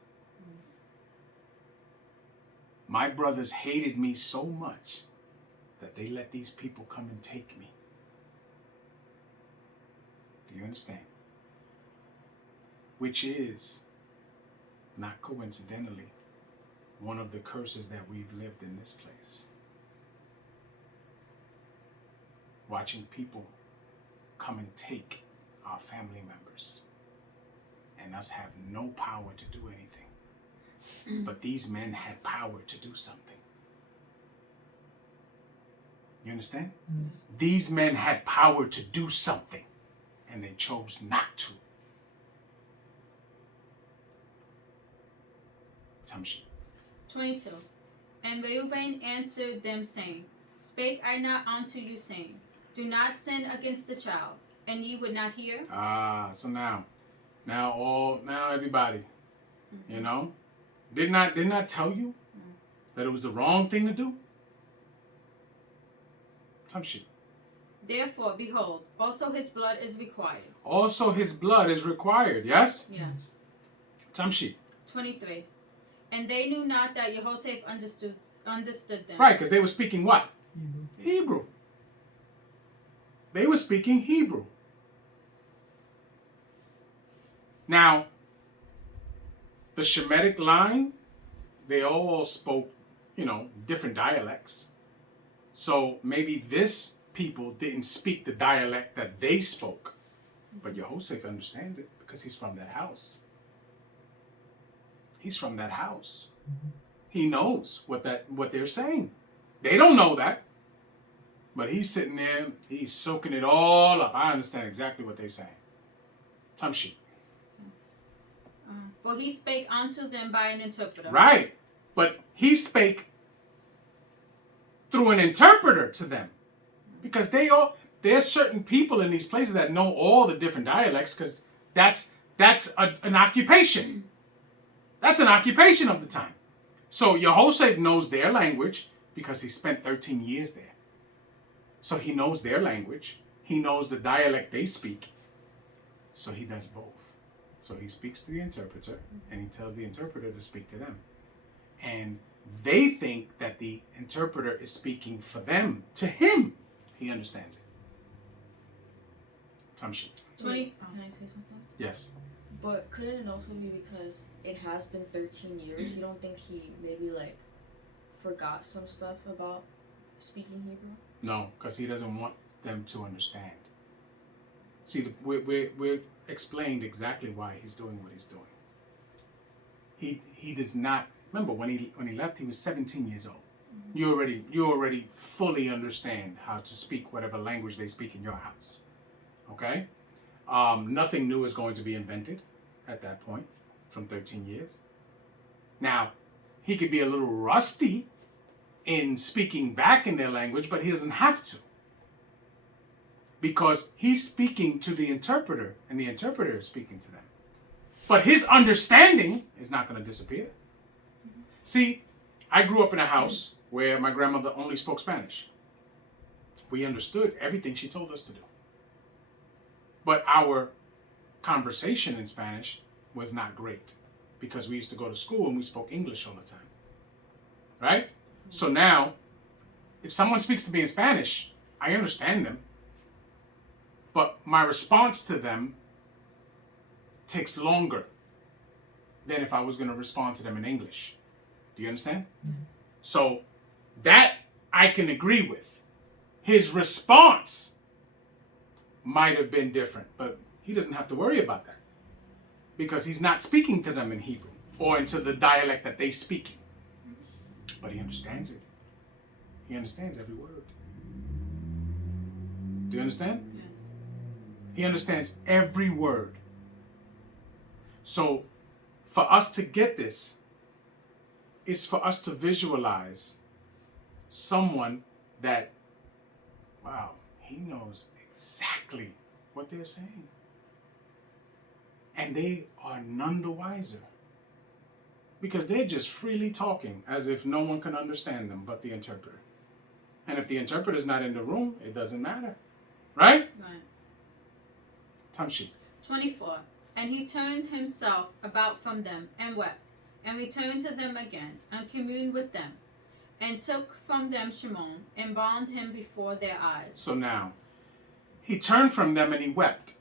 My brothers hated me so much that they let these people come and take me. Do you understand? Which is, not coincidentally, one of the curses that we've lived in this place. Watching people come and take our family members and us have no power to do anything. But these men had power to do something. You understand? Yes. These men had power to do something, and they chose not to. Tamshi. 22. And Reuben answered them, saying, Spake I not unto you, saying, Do not sin against the child, and ye would not hear? So now everybody, you know, did not tell you that it was the wrong thing to do? Tamshi. Therefore, behold, also his blood is required. Also his blood is required, yes? Yes. Tamshi. 23. And they knew not that Jehoshaphat understood them. Right, because they were speaking what? Mm-hmm. Hebrew. They were speaking Hebrew. Now, the Shemitic line, they all spoke, different dialects. So maybe this people didn't speak the dialect that they spoke. But Jehoshaphat understands it because he's from that house. He's from that house. Mm-hmm. He knows what they're saying. They don't know that. But he's sitting there, he's soaking it all up. I understand exactly what they're saying. Tamshi. For he spake unto them by an interpreter. Right. But he spake through an interpreter to them. Because there's certain people in these places that know all the different dialects, because that's an occupation. That's an occupation of the time. So Yehoshaphat knows their language because he spent 13 years there. So he knows their language. He knows the dialect they speak. So he does both. So he speaks to the interpreter and he tells the interpreter to speak to them. And they think that the interpreter is speaking for them. To him, he understands it. Tamshi. 20. Can I say something? Yes. But couldn't it also be because it has been 13 years? You don't think he maybe like forgot some stuff about speaking Hebrew? No, because he doesn't want them to understand. See, we're explained exactly why he's doing what he's doing. He does not remember when he left. He was 17 years old. Mm-hmm. You already fully understand how to speak whatever language they speak in your house. Okay, nothing new is going to be invented at that point from 13 years. Now, he could be a little rusty in speaking back in their language, but he doesn't have to. Because he's speaking to the interpreter, and the interpreter is speaking to them. But his understanding is not going to disappear. Mm-hmm. See, I grew up in a house where my grandmother only spoke Spanish. We understood everything she told us to do. But our conversation in Spanish was not great because we used to go to school and we spoke English all the time. Right? So now, if someone speaks to me in Spanish, I understand them. But my response to them takes longer than if I was going to respond to them in English. Do you understand? Mm-hmm. So that I can agree with. His response might have been different, but he doesn't have to worry about that because he's not speaking to them in Hebrew or into the dialect that they speak. But he understands it. He understands every word. Do you understand? Yes. He understands every word. So for us to get this, it's for us to visualize someone that, wow, he knows exactly what they're saying. And they are none the wiser. Because they're just freely talking as if no one can understand them but the interpreter. And if the interpreter's not in the room, it doesn't matter. Right? Right. Tamshi. 24. And he turned himself about from them and wept, and returned to them again, and communed with them, and took from them Shimon, and bound him before their eyes. So now, he turned from them and he wept.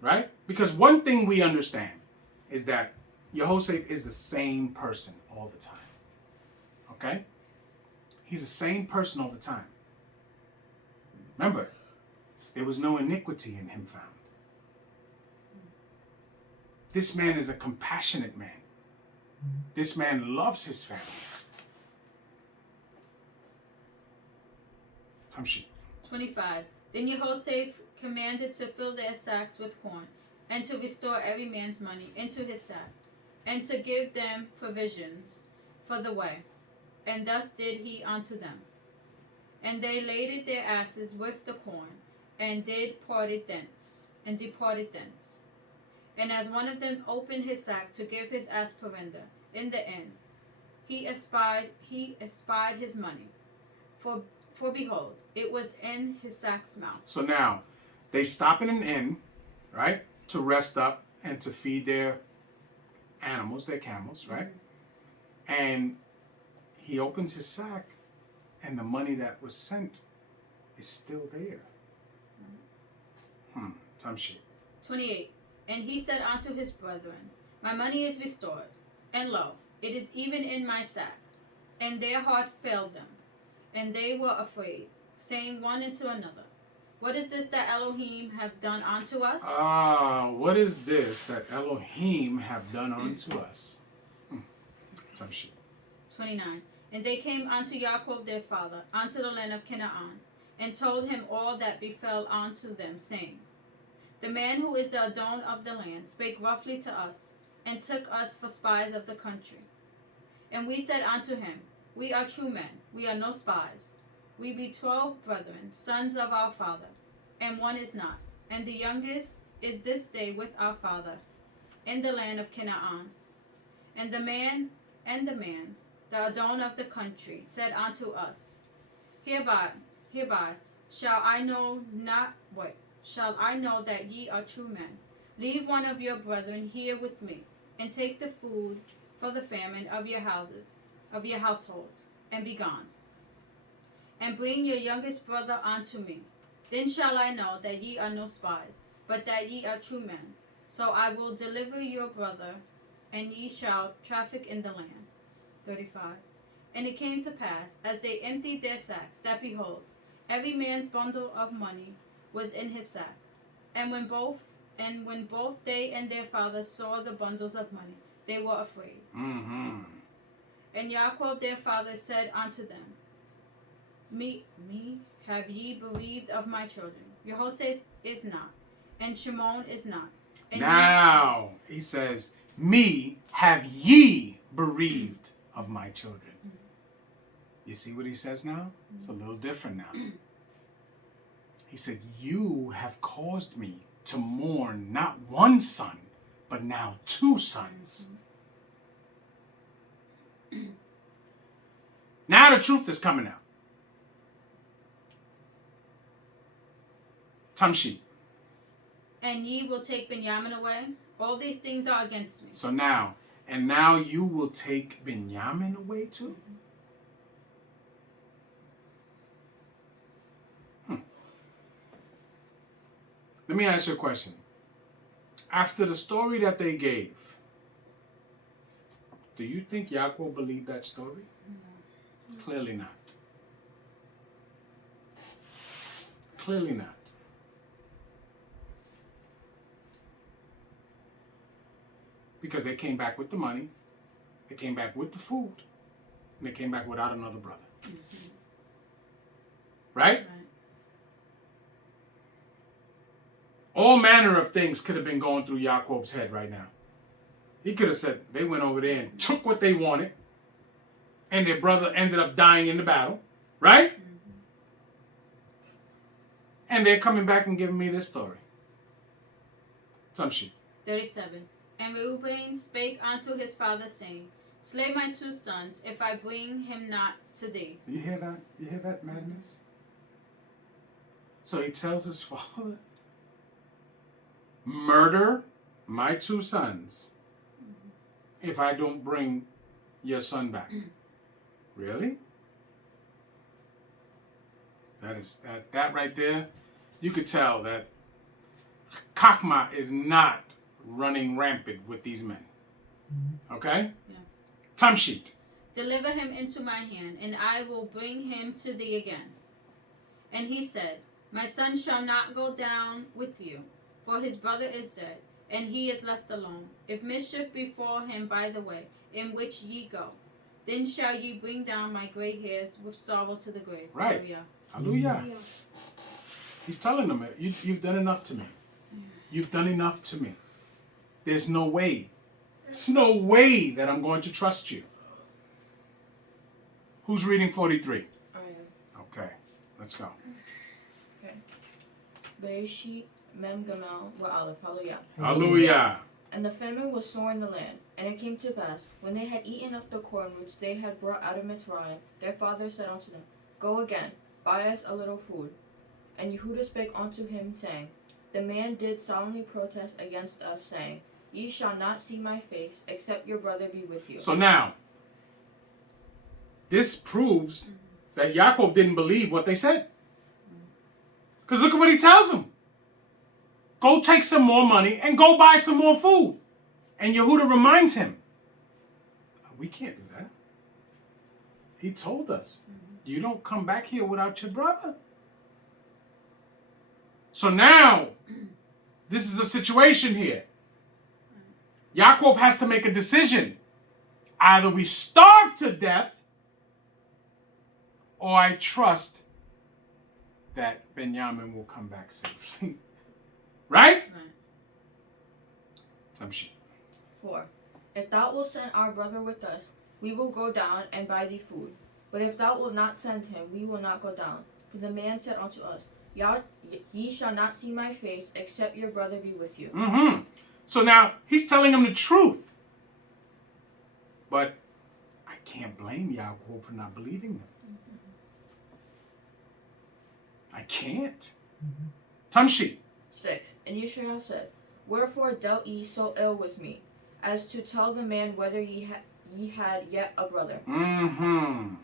Right? Because one thing we understand is that Yehoshaphat is the same person all the time. Okay? He's the same person all the time. Remember, there was no iniquity in him found. This man is a compassionate man. This man loves his family. Tamshi. 25. Then Yehoshaphat commanded to fill their sacks with corn, and to restore every man's money into his sack, and to give them provisions for the way. And thus did he unto them. And they laded their asses with the corn, and departed thence. And as one of them opened his sack to give his ass provender in the inn, he espied his money. For behold, it was in his sack's mouth. So now, they stop in an inn, right, to rest up and to feed their animals, their camels, right? And he opens his sack, and the money that was sent is still there. Tamshi. 28. And he said unto his brethren, My money is restored, and lo, it is even in my sack. And their heart failed them, and they were afraid, saying one unto another, What is this that Elohim have done unto us? What is this that Elohim have done unto us? Tamshi. 29. And they came unto Jacob their father, unto the land of Canaan, and told him all that befell unto them, saying, The man who is the Adon of the land spake roughly to us, and took us for spies of the country. And we said unto him, We are true men, we are no spies. We be 12 brethren, sons of our father, and one is not, and the youngest is this day with our father, in the land of Canaan. And the man, the Adon of the country, said unto us, Hereby shall I know that ye are true men. Leave one of your brethren here with me, and take the food for the famine of your households, and be gone. And bring your youngest brother unto me. Then shall I know that ye are no spies, but that ye are true men. So I will deliver your brother, and ye shall traffic in the land. 35. And it came to pass, as they emptied their sacks, that behold, every man's bundle of money was in his sack. And when both they and their father saw the bundles of money, they were afraid. Mm-hmm. And Jacob their father said unto them, Me have ye bereaved of my children? Jehoshaphat is not, and Shimon is not. And Now, he says, Me have ye bereaved of my children. You see what he says now? It's a little different now. He said, You have caused me to mourn not one son, but now 2 sons. Now the truth is coming out. Tamshi. And ye will take Benjamin away? All these things are against me. So now you will take Benjamin away too? Let me ask you a question. After the story that they gave, do you think Yaakov believed that story? No. Clearly not. Clearly not. Because they came back with the money, they came back with the food, and they came back without another brother. Mm-hmm. Right? All manner of things could have been going through Jacob's head right now. He could have said they went over there and took what they wanted, and their brother ended up dying in the battle, right? Mm-hmm. And they're coming back and giving me this story. Some shit. 37. And Reuben spake unto his father, saying, Slay my 2 sons, if I bring him not to thee. You hear that? You hear that madness? So he tells his father, murder my 2 sons if I don't bring your son back. Really? That right there, you could tell that Chachma is not running rampant with these men. Okay? Yes. Tamshit. Deliver him into my hand, and I will bring him to thee again. And he said, My son shall not go down with you, for his brother is dead, and he is left alone. If mischief befall him by the way in which ye go, then shall ye bring down my gray hairs with sorrow to the grave. Right. Hallelujah. Hallelujah. He's telling them, you've done enough to me. You've done enough to me. There's no way. There's no way that I'm going to trust you. Who's reading 43? I am. Okay, let's go. Okay. Bereshit, Mem, Gamal, were Aleph. Hallelujah. Hallelujah. And the famine was sore in the land. And it came to pass, when they had eaten up the corn which they had brought out of Mitzrayim, their father said unto them, Go again, buy us a little food. And Yehudah spake unto him, saying, The man did solemnly protest against us, saying, Ye shall not see my face, except your brother be with you. So now, this proves that Yaakov didn't believe what they said. Because look at what he tells them. Go take some more money and go buy some more food. And Yehudah reminds him, we can't do that. He told us, you don't come back here without your brother. So now, this is a situation here. Yaakov has to make a decision. either we starve to death, or I trust that Benjamin will come back safely. Right? Right. Some shit. 4. If thou wilt send our brother with us, we will go down and buy thee food. But if thou wilt not send him, we will not go down. For the man said unto us, Ye shall not see my face, except your brother be with you. Mm-hmm. So now he's telling them the truth. But I can't blame Yaakov for not believing them. I can't. Tamshi. 6. And Yisrael said, Wherefore dealt ye so ill with me, as to tell the man whether ye had yet a brother? Mm-hmm.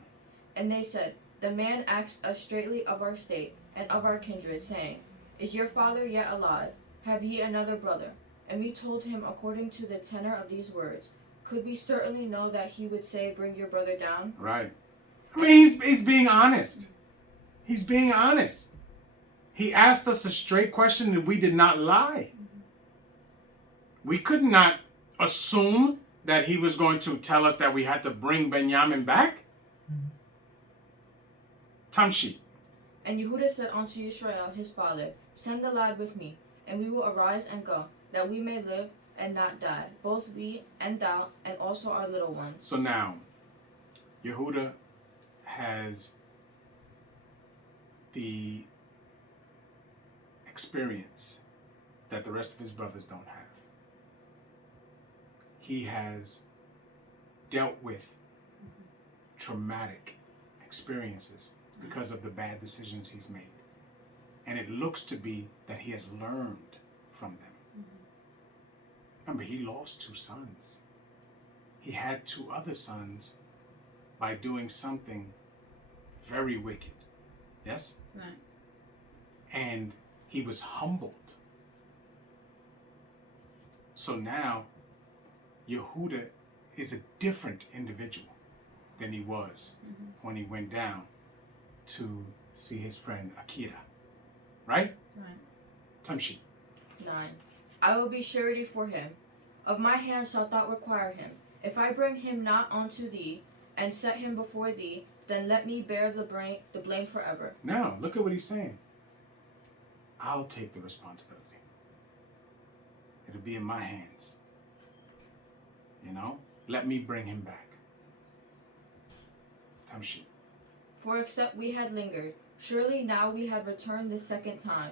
And they said, The man asked us straightly of our state and of our kindred, saying, Is your father yet alive? Have ye another brother? And we told him according to the tenor of these words. Could we certainly know that he would say, Bring your brother down? Right. I mean, he's being honest. He's being honest. He asked us a straight question and we did not lie. We could not assume that he was going to tell us that we had to bring Benjamin back. Tamshi. And Yehuda said unto Yisrael his father, Send the lad with me, and we will arise and go, that we may live and not die, both we and thou, and also our little ones. So now, Yehuda has the experience that the rest of his brothers don't have. He has dealt with traumatic experiences because of the bad decisions he's made. And it looks to be that he has learned from them. Remember, he lost 2 sons. He had 2 other sons by doing something very wicked. Yes? Right. And he was humbled. So now, Yehuda is a different individual than he was when he went down to see his friend Akira. Right? Right. Tamshi. 9. I will be surety for him. Of my hand shalt thou require him. If I bring him not unto thee, and set him before thee, then let me bear the blame forever. Now, look at what he's saying. I'll take the responsibility. It'll be in my hands. You know? Let me bring him back. Tamshi. For except we had lingered, surely now we had returned the second time.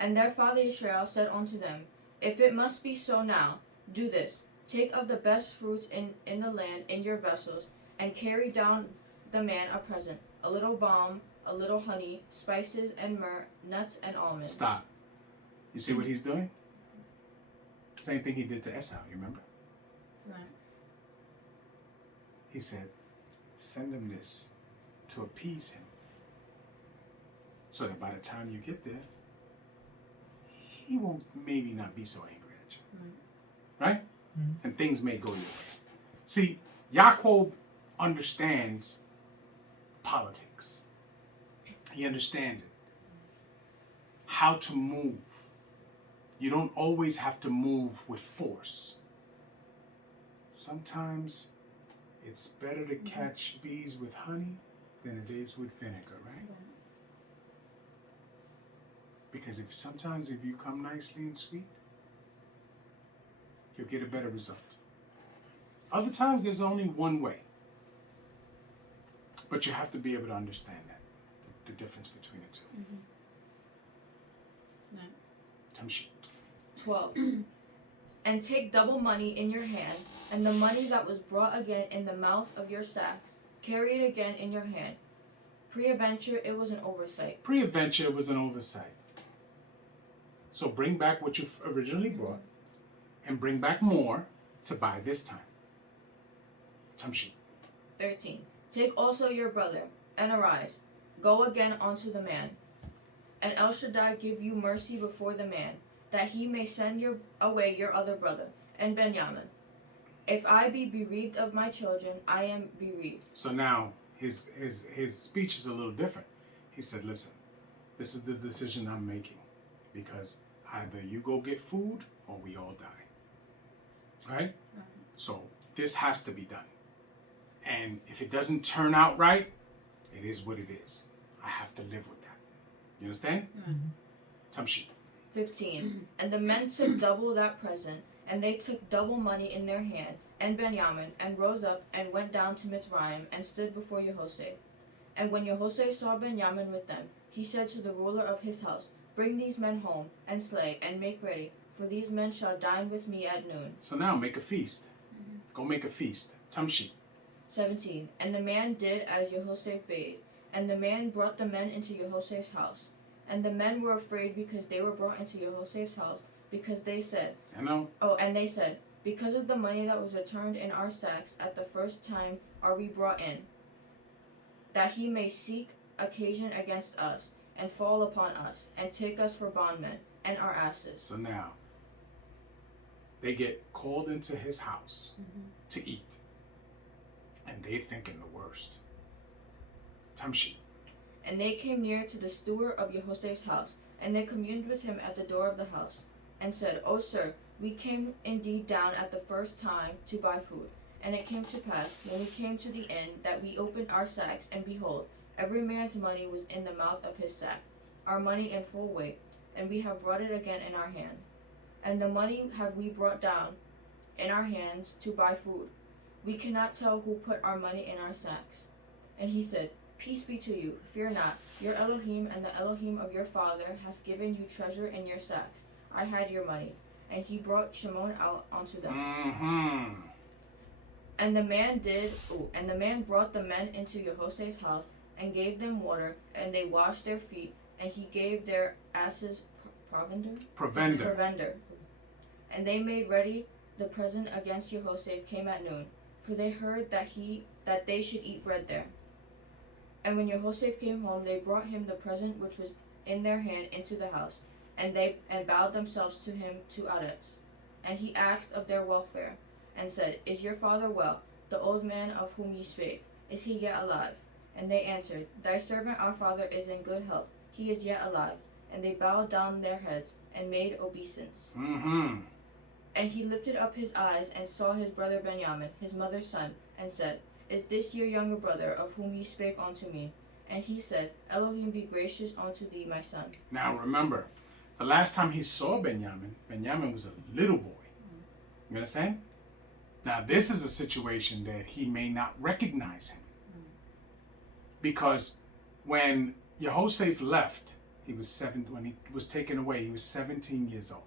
And their father Israel said unto them, If it must be so now, do this. Take of the best fruits in the land in your vessels, and carry down the man a present, a little balm, a little honey, spices and myrrh, nuts and almonds. Stop. You see what he's doing? Same thing he did to Esau, you remember? Right. He said, send him this to appease him. So that by the time you get there, he won't maybe not be so angry at you. Right? Mm-hmm. And things may go your way. See, Yaakov understands politics. He understands it. How to move. You don't always have to move with force. Sometimes it's better to catch bees with honey than it is with vinegar, right? Because sometimes if you come nicely and sweet, you'll get a better result. Other times there's only one way. But you have to be able to understand that, the difference between the two. Tamshi. 12. And take double money in your hand, and the money that was brought again in the mouth of your sacks, carry it again in your hand. Peradventure it was an oversight. Peradventure it was an oversight. So bring back what you originally brought, and bring back more to buy this time. Tamshi. 13. Take also your brother, and arise, go again unto the man. And El Shaddai give you mercy before the man, that he may send away your other brother, and Benjamin. If I be bereaved of my children, I am bereaved. So now his speech is a little different. He said, listen, this is the decision I'm making, because either you go get food or we all die. Right? So this has to be done. And if it doesn't turn out right, it is what it is. I have to live with that. You understand? Tamshi. 15. And the men took double that present, and they took double money in their hand, and Benjamin, and rose up and went down to Mitzrayim and stood before Yehoshaphat. And when Yehoshaphat saw Benjamin with them, he said to the ruler of his house, Bring these men home, and slay, and make ready, for these men shall dine with me at noon. So now make a feast. Go make a feast. Tamshi. 17. And the man did as Yehoshaphat bade, and the man brought the men into Yehoshaphat's house. And the men were afraid because they were brought into Yehoshaphat's house, because they said, and they said, Because of the money that was returned in our sacks at the first time are we brought in, that he may seek occasion against us, and fall upon us, and take us for bondmen, and our asses. So now, they get called into his house to eat. And they thinking the worst. Tamshi. And they came near to the steward of Yehoshaphat's house, and they communed with him at the door of the house, and said, O sir, we came indeed down at the first time to buy food. And it came to pass, when we came to the inn, that we opened our sacks, and behold, every man's money was in the mouth of his sack, our money in full weight, and we have brought it again in our hand. And the money have we brought down in our hands to buy food. We cannot tell who put our money in our sacks. And he said, Peace be to you, fear not. Your Elohim and the Elohim of your father hath given you treasure in your sacks. I had your money. And he brought Shimon out unto them. And the man brought the men into Yehoshaphat's house, and gave them water, and they washed their feet, and he gave their asses provender. And they made ready the present against Yehoshaphat came at noon, for they heard that they should eat bread there. And when Yehoshaphat came home, they brought him the present which was in their hand into the house, and bowed themselves to him 2 audits. And he asked of their welfare, and said, Is your father well, the old man of whom ye spake? Is he yet alive? And they answered, Thy servant our father is in good health, he is yet alive. And they bowed down their heads, and made obeisance. And he lifted up his eyes, and saw his brother Benjamin, his mother's son, and said, Is this your younger brother, of whom ye spake unto me? And he said, Elohim be gracious unto thee, my son. Now remember, the last time he saw Benjamin was a little boy. You understand? Now this is a situation that he may not recognize him. Because when Yehoshaphat left, when he was taken away, he was 17 years old.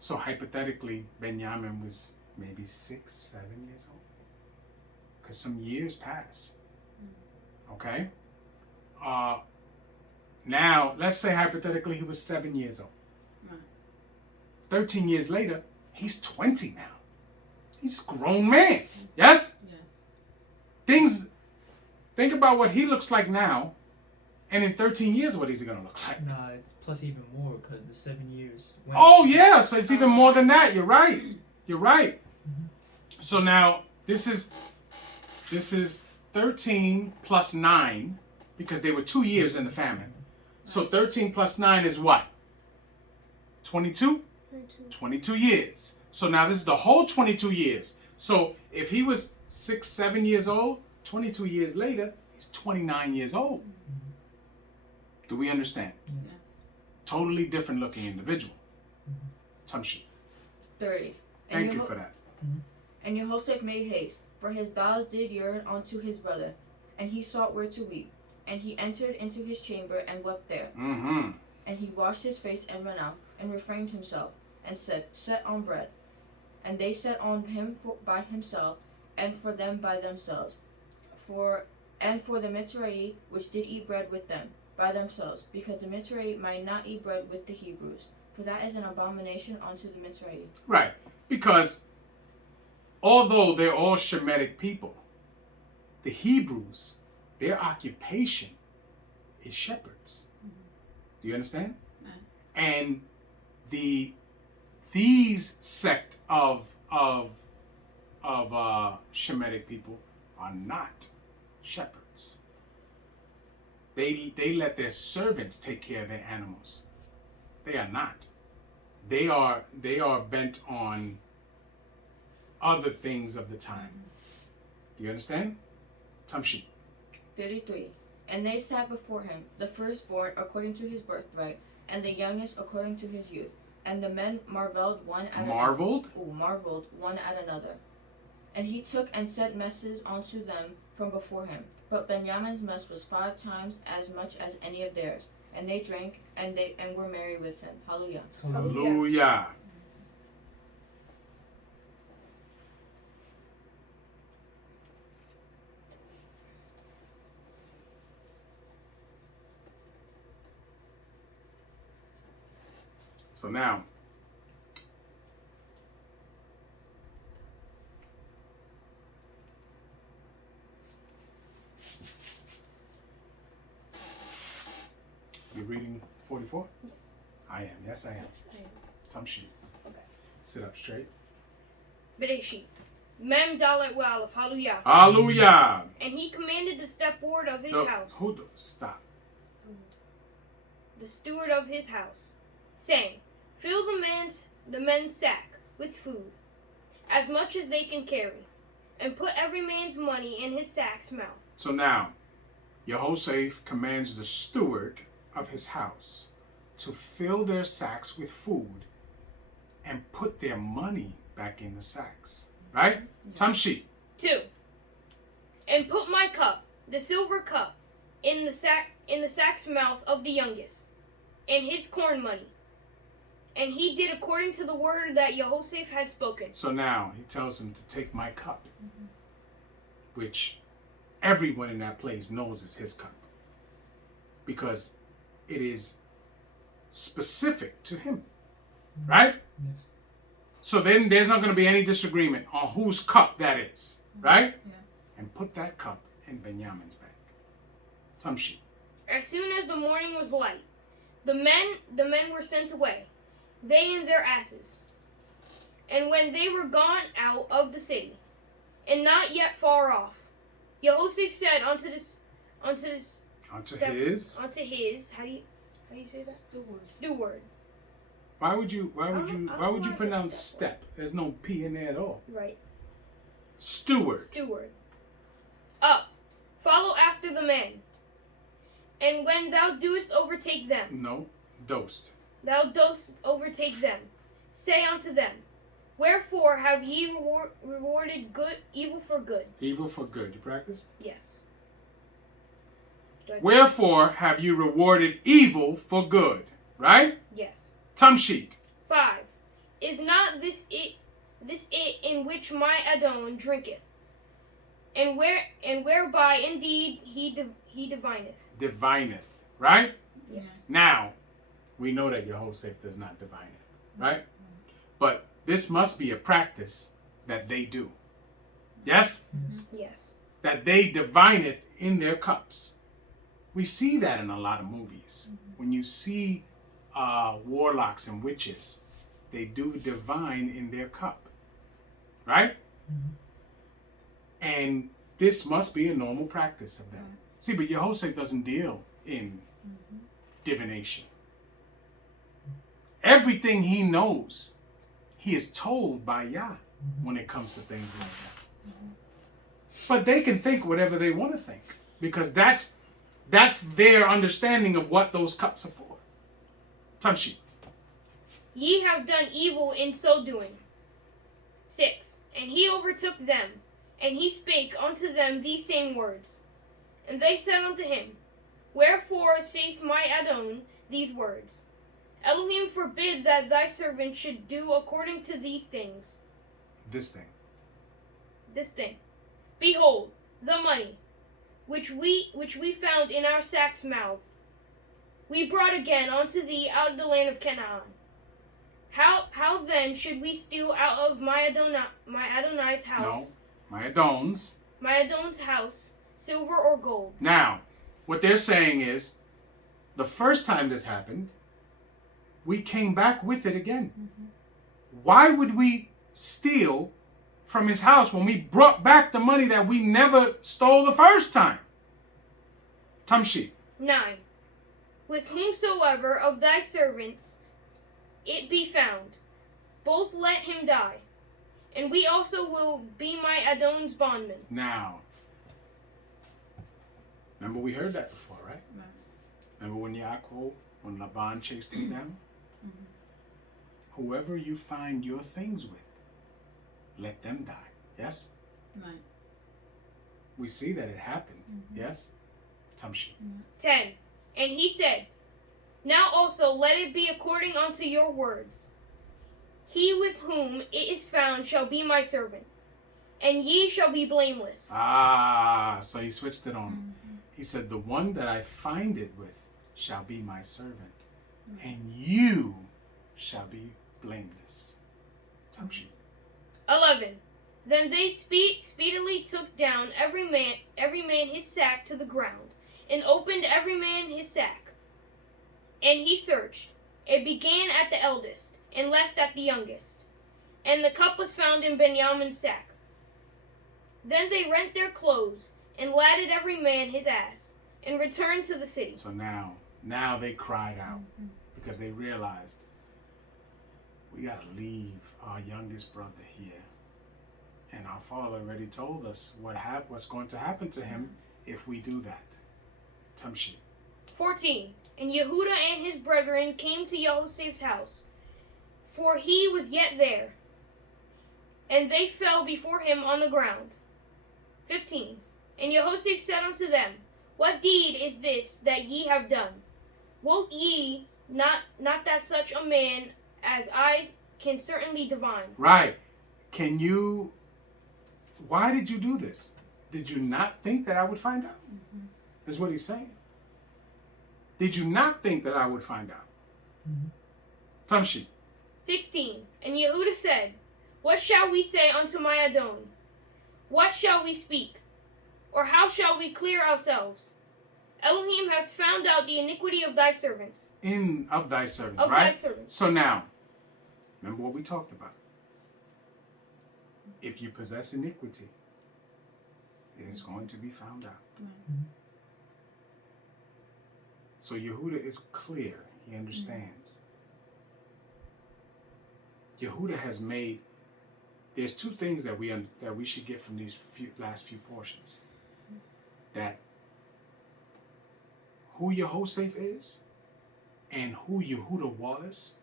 So hypothetically, Benjamin was maybe 6, 7 years old. Because some years pass. Okay? Now, let's say hypothetically he was 7 years old. 13 years later, he's 20 now. He's a grown man. Yes? Yes. Think about what he looks like now, and in 13 years, what is he going to look like? Nah, it's plus even more because the 7 years. Oh, yeah, so it's even more than that. You're right. You're right. So now, this is 13 plus 9, because they were 2 years in the famine. So 13 plus 9 is what? 22? 22 years. So now this is the whole 22 years. So if he was 6, 7 years old, 22 years later, he's 29 years old. Do we understand? Yes. Totally different looking individual. Tamshi. 30. Thank you for that. And Yehoshaphat made haste, for his bowels did yearn unto his brother, and he sought where to weep. And he entered into his chamber and wept there. And he washed his face and went out, and refrained himself, and said, Set on bread. And they set on him by himself, and for them by themselves. And for the Mitzrayim which did eat bread with them, by themselves, because the Mitzrayim might not eat bread with the Hebrews, for that is an abomination unto the Mitzrayim. Right, because although they're all Shemitic people, the Hebrews, their occupation is shepherds. Do you understand? And these sect of Shemitic people are not shepherds. They let their servants take care of their animals. They are not. They are bent on other things of the time. Do you understand? Tamshi. 33. And they sat before him, the firstborn according to his birthright, and the youngest according to his youth. And the men marveled one at Marveled? marveled one at another. And he took and set messes unto them from before him. But Benjamin's mess was 5 times as much as any of theirs. And they drank and were merry with him. Hallelujah. Hallelujah. So now, you're reading 44? Yes. I am. Yes, I am. Yes, I am. Tamshi. Okay. Sit up straight. Bereshit. Mem Dalet Walef. Hallelujah. Hallelujah. And he commanded the stepward of his No, house, stop. the steward of his house, saying, fill the men's sack with food, as much as they can carry, and put every man's money in his sack's mouth. So now, Jehoshaphat commands the steward of his house to fill their sacks with food and put their money back in the sacks. Right? Tamshi. 2. And put my cup, the silver cup, in the sack's mouth of the youngest, and his corn money. And he did according to the word that Jehoshaphat had spoken. So now he tells him to take my cup, which everyone in that place knows is his cup, because it is specific to him. Right? Yes. So then there's not going to be any disagreement on whose cup that is. Right? Yeah. And put that cup in Benjamin's bag. Tamshi. As soon as the morning was light, the men were sent away, they and their asses. And when they were gone out of the city, and not yet far off, Jehoshaphat said unto his how do you say that? Steward. Why would you I don't know pronounce step. step? There's no P in there at all. Right. Steward. Up, follow after the men. And when thou doest overtake them, No. Dosed. thou dost overtake them, say unto them, wherefore have ye rewarded evil for good? Evil for good. You practiced? Yes. Wherefore have you rewarded evil for good? Right? Yes. Tamshit. 5. Is not this it in which my Adon drinketh, and whereby indeed he divineth? Divineth. Right? Yes. Now, we know that Jehoshaphat does not divine it. Right? But this must be a practice that they do. Yes? Yes. That they divineth in their cups. We see that in a lot of movies. When you see warlocks and witches, they do divine in their cup. Right? And this must be a normal practice of them. See, but Jehoshaphat doesn't deal in divination. Everything he knows, he is told by Yah when it comes to things like that. But they can think whatever they want to think, because that's their understanding of what those cups are for. Tamshi. Ye have done evil in so doing. 6. And he overtook them, and he spake unto them these same words. And they said unto him, wherefore saith my Adon these words? Elohim forbid that thy servant should do according to these things. This thing. Behold, the money, which we found in our sacks' mouths, we brought again unto thee out of the land of Canaan. How then should we steal out of my Adonai's house? No, my Adon's. My Adon's house, silver or gold? Now, what they're saying is, the first time this happened, we came back with it again. Why would we steal from his house when we brought back the money that we never stole the first time? Tamshi. 9. With whomsoever of thy servants it be found, both let him die. and we also will be my Adon's bondmen. Now, remember we heard that before, right? Right. Remember when Laban chased him down? Whoever you find your things with, let them die. Yes? Right. We see that it happened. Yes? Tamshi. 10. And he said, Now also let it be according unto your words. He with whom it is found shall be my servant, and ye shall be blameless. So he switched it on. He said, the one that I find it with shall be my servant, and you shall be blameless. Tamshi. 11. Then they speedily took down every man his sack to the ground, and opened every man his sack. And he searched. It began at the eldest, and left at the youngest. And the cup was found in Benjamin's sack. Then they rent their clothes, and ladded every man his ass, and returned to the city. So now they cried out because they realized we got to leave our youngest brother here. And our father already told us what's going to happen to him if we do that. Tamshi. 14. And Yehuda and his brethren came to Yehosef's house, for he was yet there. And they fell before him on the ground. 15. And Yehosef said unto them, What deed is this that ye have done? Wot ye not that such a man as I can certainly divine? Right. Why did you do this? Did you not think that I would find out? Is what he's saying. Did you not think that I would find out? Tamshi. 16. And Yehuda said, What shall we say unto my Adon? What shall we speak? Or how shall we clear ourselves? Elohim hath found out the iniquity of thy servants. Of thy servants, Of right? thy servants. So now, remember what we talked about. If you possess iniquity, it is going to be found out. So Yehuda is clear. He understands. Yehuda has made. There's two things that we should get from these last few portions. That who Yehosef is, and who Yehuda was,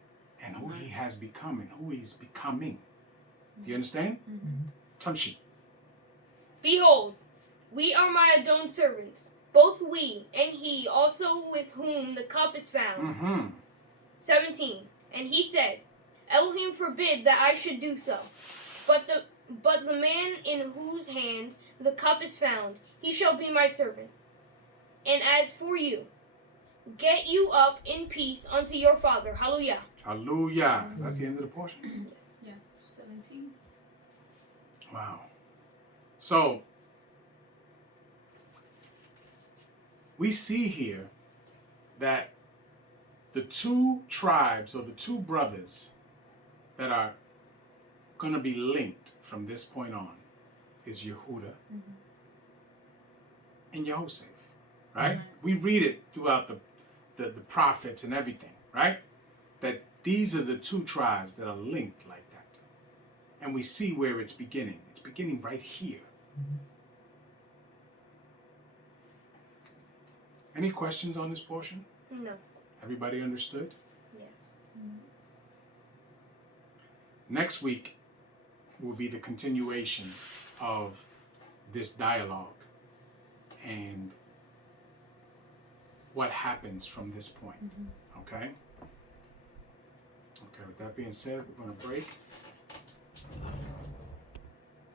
and who he has become, and who he's becoming. Do you understand? Tamshi. Behold, we are my Adon's servants, both we and he also with whom the cup is found. 17. And he said, Elohim forbid that I should do so. But the man in whose hand the cup is found, he shall be my servant. And as for you, get you up in peace unto your father. Hallelujah. Hallelujah. That's the end of the portion. Yes, 17. Wow. So, we see here that the two tribes or the two brothers that are going to be linked from this point on is Yehuda and Yehosef, right? We read it throughout the prophets and everything, right? That these are the two tribes that are linked like that. And we see where it's beginning. It's beginning right here. Any questions on this portion? No. Everybody understood? Yes. Next week will be the continuation of this dialogue and what happens from this point. Okay? Okay, with that being said, we're going to break.